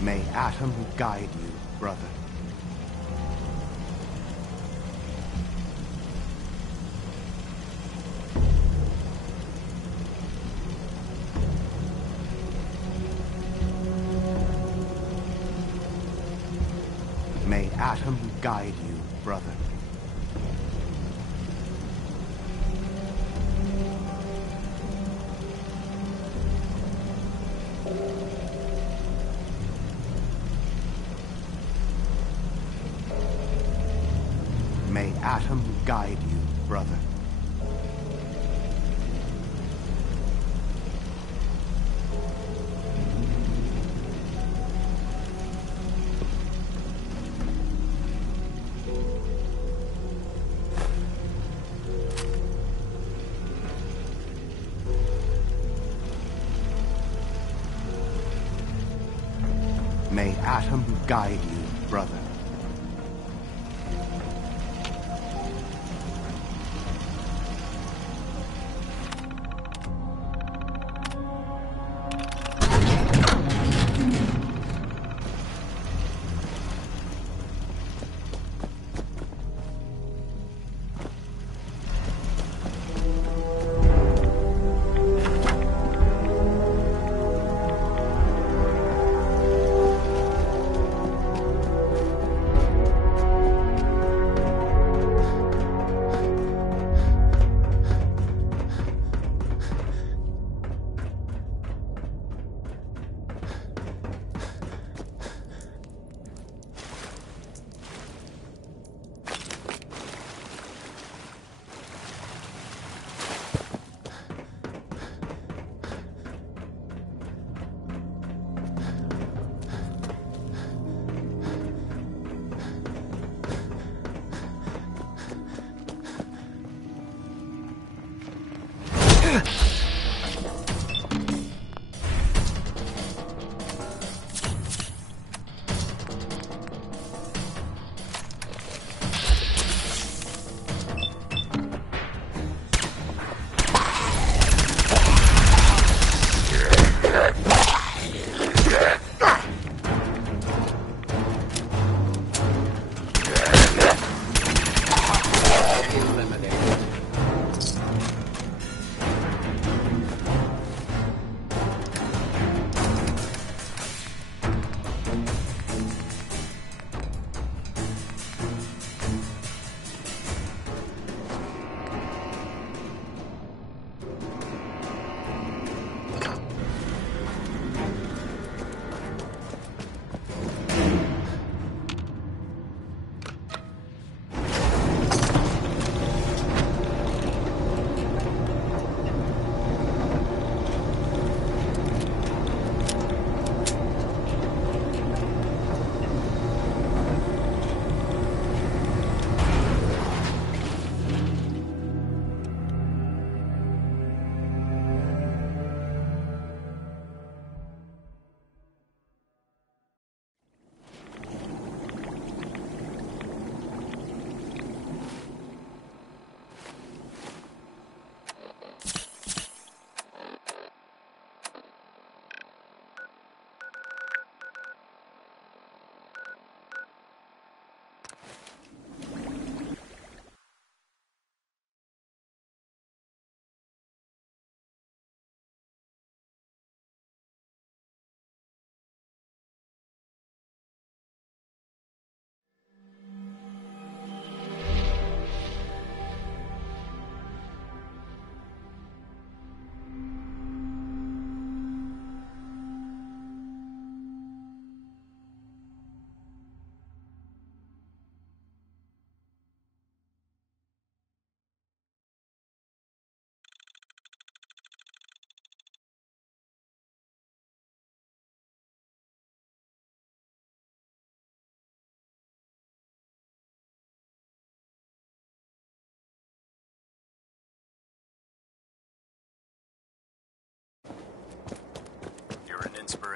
May Atom guide you, brother. May Atom guide you, brother. May Atom guide you, brother. May Atom guide you, brother.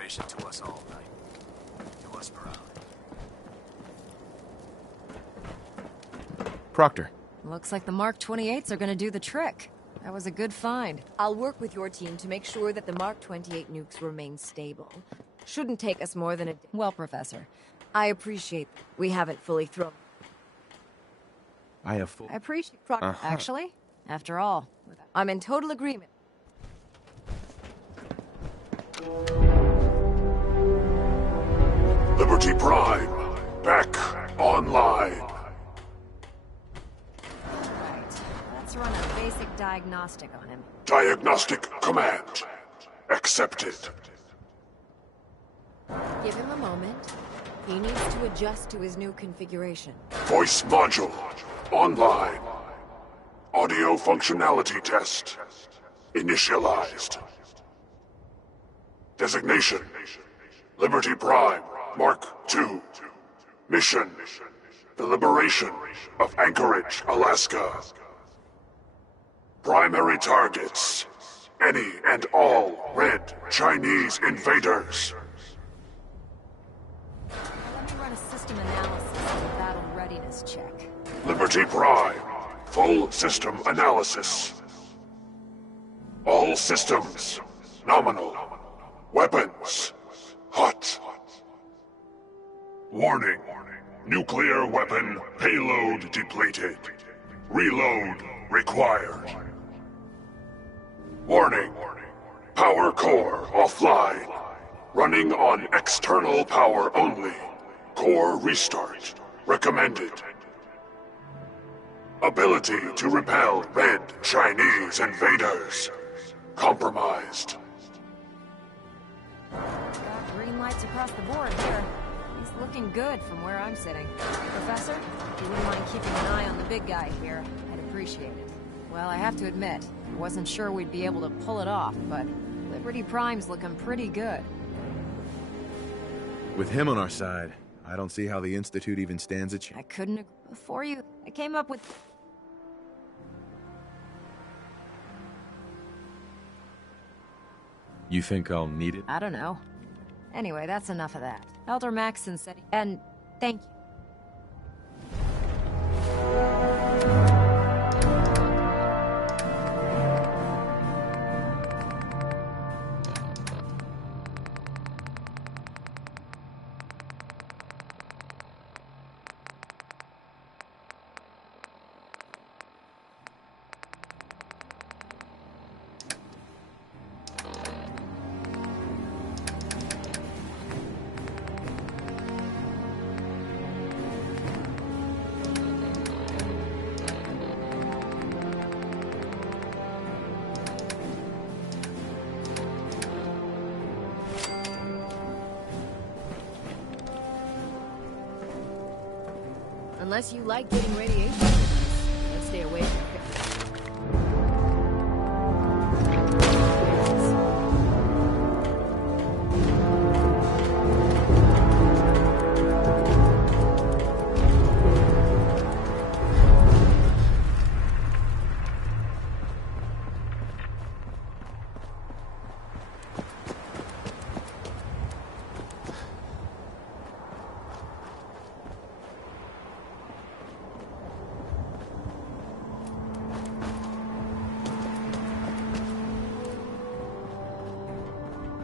information to us all night. Do us proud. Proctor. Looks like the Mark 28s are gonna do the trick. That was a good find. I'll work with your team to make sure that the Mark 28 nukes remain stable. Shouldn't take us more than a... Well, Professor. I appreciate we haven't fully thrown... I have full... I appreciate... Actually, after all, I'm in total agreement. Liberty Prime, back online. Let's run a basic diagnostic on him. Diagnostic command accepted. Give him a moment. He needs to adjust to his new configuration. Voice module online. Audio functionality test initialized. Designation: Liberty Prime Mark II. Mission: the liberation of Anchorage, Alaska. Primary targets: any and all red Chinese invaders. Let me run a system analysis and a battle readiness check. Liberty Prime, full system analysis. All systems nominal. Weapons hot. Warning: nuclear weapon payload depleted. Reload required. Warning: power core offline. Running on external power only. Core restart recommended. Ability to repel red Chinese invaders compromised. Got green lights across the board here. He's looking good from where I'm sitting. Professor, if you wouldn't mind keeping an eye on the big guy here, I'd appreciate it. Well, I have to admit, I wasn't sure we'd be able to pull it off, but Liberty Prime's looking pretty good. With him on our side, I don't see how the Institute even stands a chance. I couldn't agree. Before you, I came up with... You think I'll need it? I don't know. Anyway, that's enough of that. Elder Maxson said... And thank you. Unless you like getting radiation, let's stay away from it.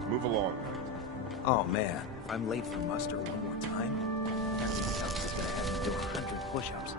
Move along. Oh man, if I'm late for muster one more time, Captain Tubbs is gonna have me do 100 push-ups.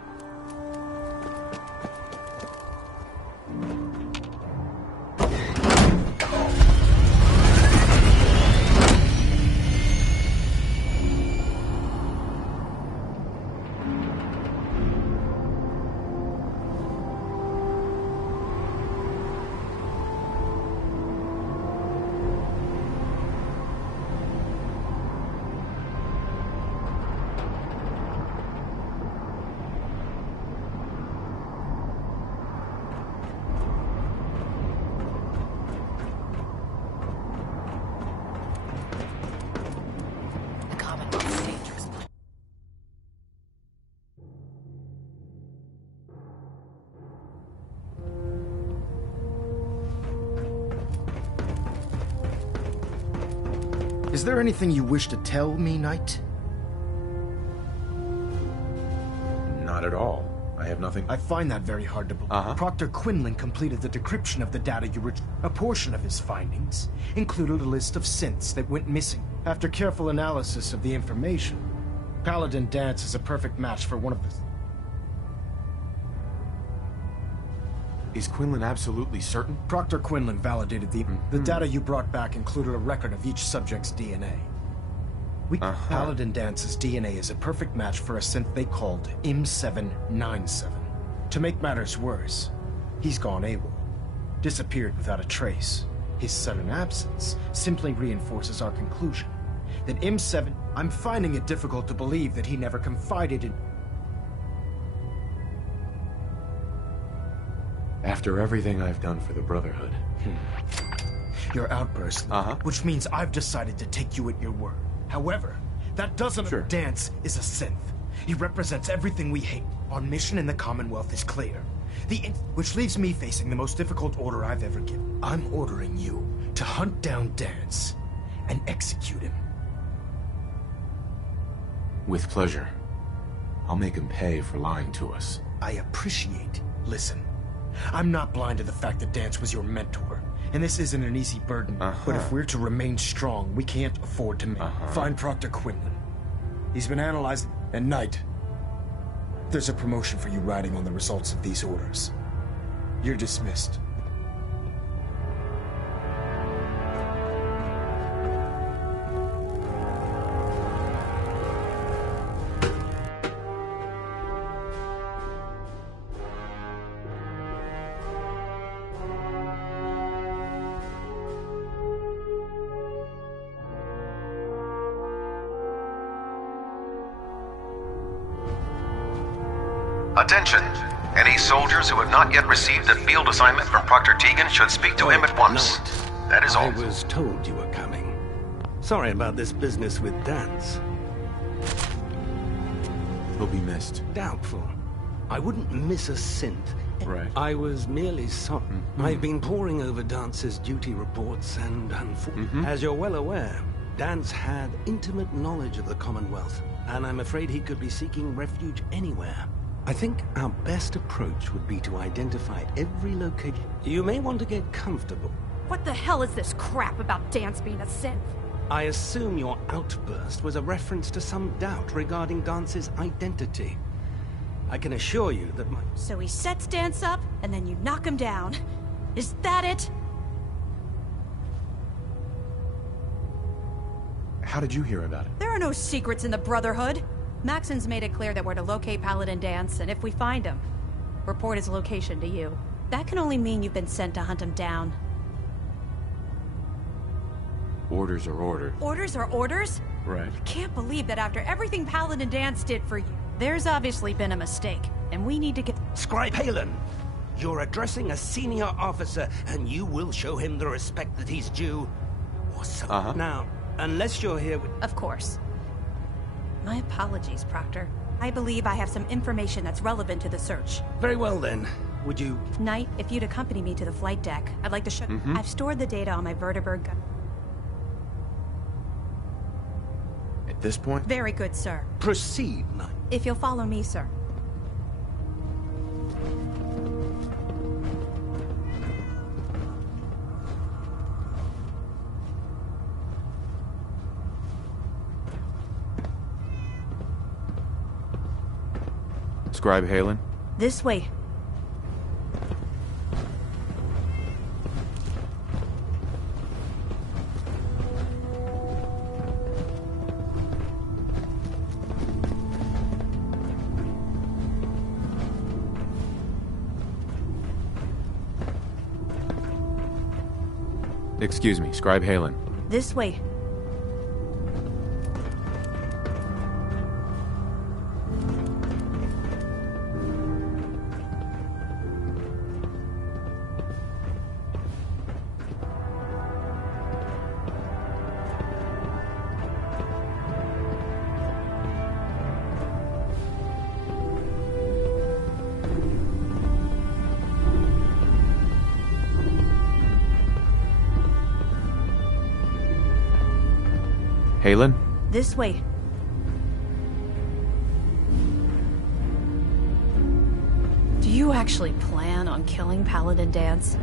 Is there anything you wish to tell me, Knight? Not at all. I have nothing. I find that very hard to believe. Proctor Quinlan completed the decryption of the data you retrieved. A portion of his findings included a list of synths that went missing. After careful analysis of the information, Paladin Danse is a perfect match for one of the... Is Quinlan absolutely certain? Proctor Quinlan validated the data you brought back included a record of each subject's DNA. Paladin Dance's DNA is a perfect match for a synth they called M797. To make matters worse, he's gone AWOL. Disappeared without a trace. His sudden absence simply reinforces our conclusion that M7... I'm finding it difficult to believe that he never confided in... After everything I've done for the Brotherhood. Your outburst, which means I've decided to take you at your word. However, that doesn't... Danse is a synth. He represents everything we hate. Our mission in the Commonwealth is clear. Which leaves me facing the most difficult order I've ever given. I'm ordering you to hunt down Danse and execute him. With pleasure. I'll make him pay for lying to us. I appreciate. Listen, I'm not blind to the fact that Danse was your mentor. And this isn't an easy burden, but if we're to remain strong, we can't afford to find Proctor Quinlan. He's been analyzing... And Knight, there's a promotion for you riding on the results of these orders. You're dismissed. Attention! Any soldiers who have not yet received a field assignment from Proctor Tegan should speak to him at once. That is all. I was told you were coming. Sorry about this business with Danse. He'll be missed. Doubtful. I wouldn't miss a synth. Right. I was merely sorry. I've been poring over Dance's duty reports and unfortunately, as you're well aware, Danse had intimate knowledge of the Commonwealth, and I'm afraid he could be seeking refuge anywhere. I think our best approach would be to identify every location. You may want to get comfortable. What the hell is this crap about Danse being a synth? I assume your outburst was a reference to some doubt regarding Dance's identity. I can assure you that my... So he sets Danse up, and then you knock him down. Is that it? How did you hear about it? There are no secrets in the Brotherhood. Maxon's made it clear that we're to locate Paladin Danse, and if we find him, report his location to you. That can only mean you've been sent to hunt him down. Orders are orders. Orders are orders? Right. I can't believe that after everything Paladin Danse did for you, there's obviously been a mistake, and we need to get... Scribe Halen! You're addressing a senior officer, and you will show him the respect that he's due. Or so. Now, unless you're here with... Of course. My apologies, Proctor. I believe I have some information that's relevant to the search. Very well, then. Would you... Knight, if you'd accompany me to the flight deck, I'd like to show... I've stored the data on my vertibird gun. At this point? Very good, sir. Proceed, Knight. If you'll follow me, sir. Scribe Halen? This way. Excuse me, Scribe Halen. This way. Halen? This way. Do you actually plan on killing Paladin Dance?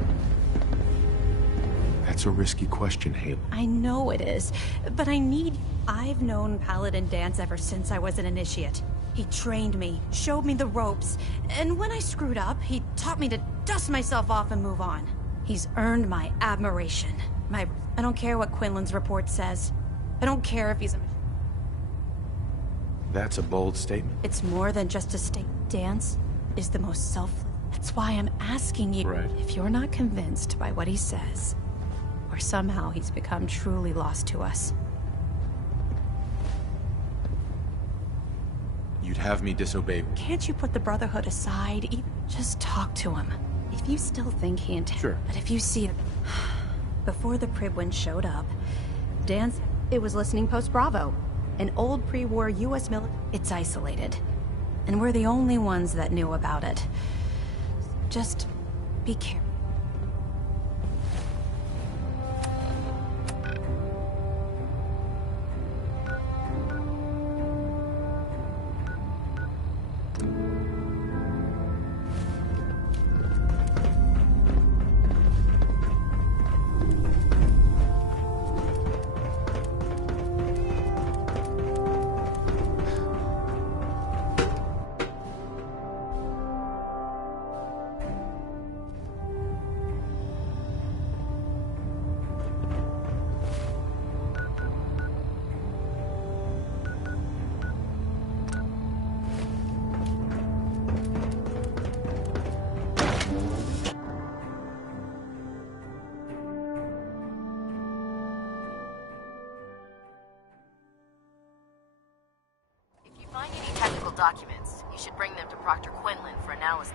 That's a risky question, Halen. I know it is, but I've known Paladin Dance ever since I was an initiate. He trained me, showed me the ropes, and when I screwed up, he taught me to dust myself off and move on. He's earned my admiration. I don't care what Quinlan's report says. I don't care if he's a... That's a bold statement. It's more than just a statement. Dance is the most selfless. That's why I'm asking you, if you're not convinced by what he says, or somehow he's become truly lost to us. You'd have me disobey. Can't you put the Brotherhood aside? Just talk to him. If you still think he intends... Sure. But if you see it... Before the Pribwin showed up, Dance... It was listening post Bravo. An old pre-war U.S. military... It's isolated. And we're the only ones that knew about it. Just be careful. Find any technical documents. You should bring them to Proctor Quinlan for analysis.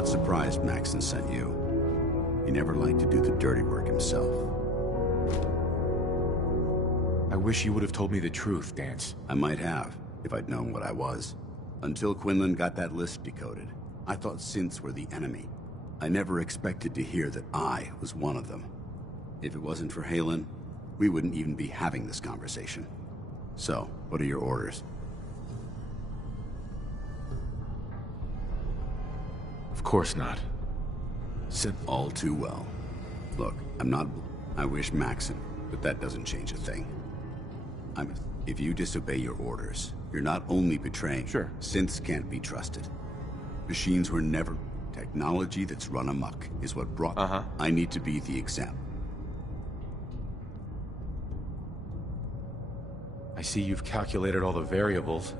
not surprised Maxon sent you. He never liked to do the dirty work himself. I wish you would have told me the truth, Dance. I might have, if I'd known what I was. Until Quinlan got that list decoded, I thought synths were the enemy. I never expected to hear that I was one of them. If it wasn't for Halen, we wouldn't even be having this conversation. So, what are your orders? Of course not. All too well. Look, I wish Maxon, but that doesn't change a thing. If you disobey your orders, you're not only betraying... Sure. Synths can't be trusted. Machines were never... Technology that's run amok is what brought... I need to be the example. I see you've calculated all the variables,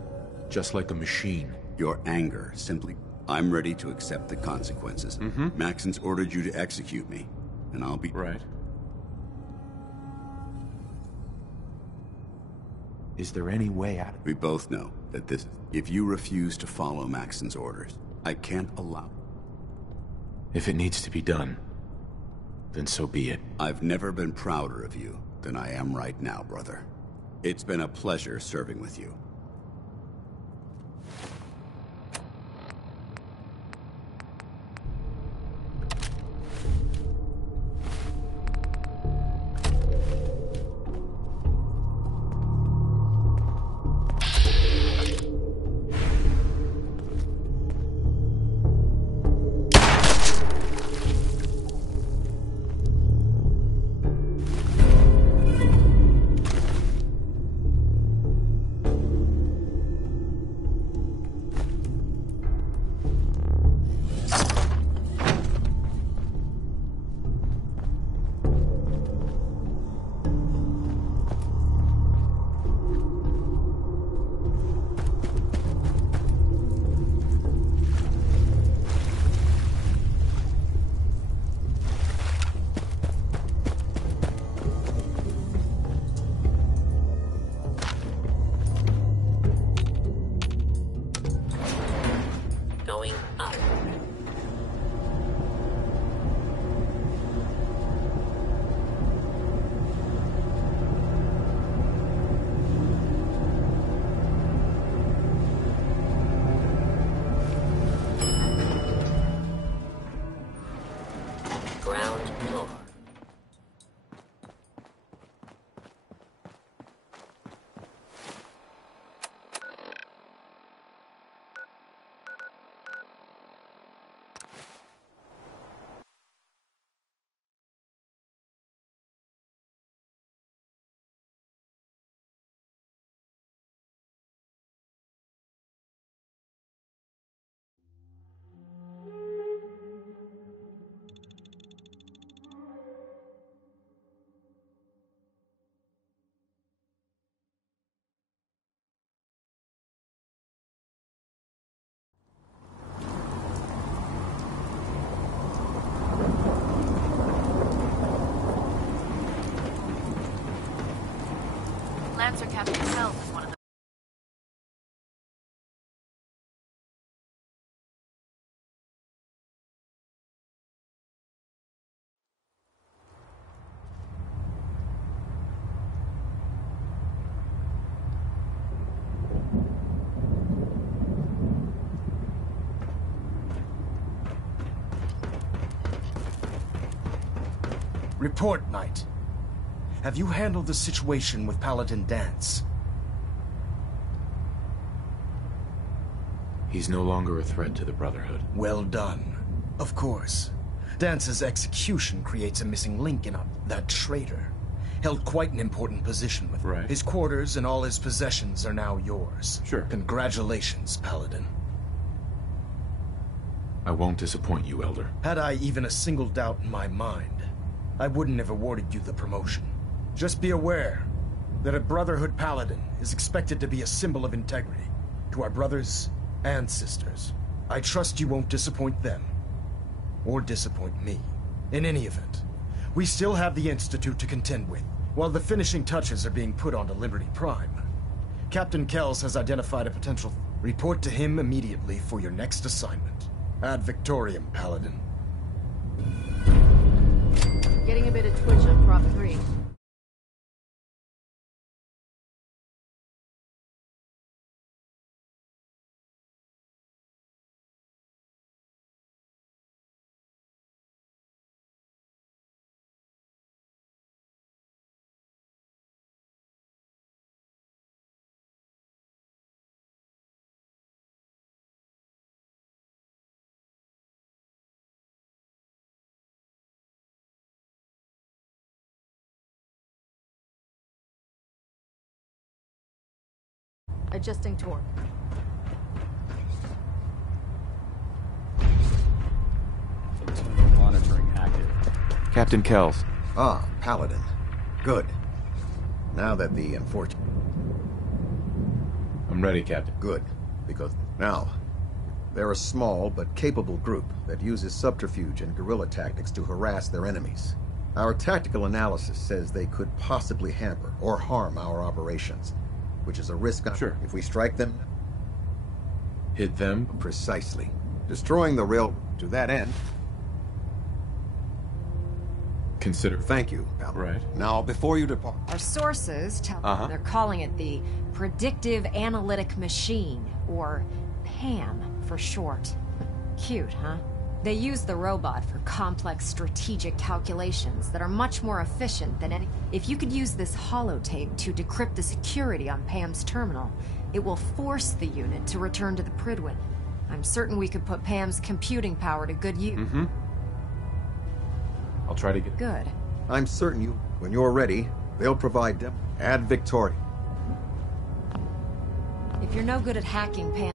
just like a machine. Your anger simply... I'm ready to accept the consequences. Maxon's ordered you to execute me, and I'll be... Right. Is there any way out? We both know that this... If you refuse to follow Maxon's orders, I can't allow... If it needs to be done, then so be it. I've never been prouder of you than I am right now, brother. It's been a pleasure serving with you. Lancer Captain himself is one of the... Report, Knight. Have you handled the situation with Paladin Dance? He's no longer a threat to the Brotherhood. Well done. Of course. Dance's execution creates a missing link in that traitor. Held quite an important position with Right. His quarters and all his possessions are now yours. Sure. Congratulations, Paladin. I won't disappoint you, Elder. Had I even a single doubt in my mind, I wouldn't have awarded you the promotion. Just be aware that a Brotherhood Paladin is expected to be a symbol of integrity to our brothers and sisters. I trust you won't disappoint them, or disappoint me. In any event, we still have the Institute to contend with, while the finishing touches are being put onto Liberty Prime. Captain Kells has identified a potential... Report to him immediately for your next assignment. Ad Victoriam, Paladin. Getting a bit of twitch on Prop 3. Adjusting torque. Monitoring active. Captain Kells. Ah, Paladin. Good. Now that the unfortunate... I'm ready, Captain. Good. Because now, they're a small but capable group that uses subterfuge and guerrilla tactics to harass their enemies. Our tactical analysis says they could possibly hamper or harm our operations, which is a risk if we strike them. Hit them? Precisely. Destroying the rail to that end. Consider. Thank you, Paladin. Right. Now, before you depart... Our sources tell me they're calling it the Predictive Analytic Machine, or PAM for short. Cute, huh? They use the robot for complex strategic calculations that are much more efficient than any... If you could use this holotape to decrypt the security on PAM's terminal, it will force the unit to return to the Prydwen. I'm certain we could put PAM's computing power to good use. I'll try to get... Good. I'm certain when you're ready, they'll provide them. Ad Victoriam. If you're no good at hacking PAM...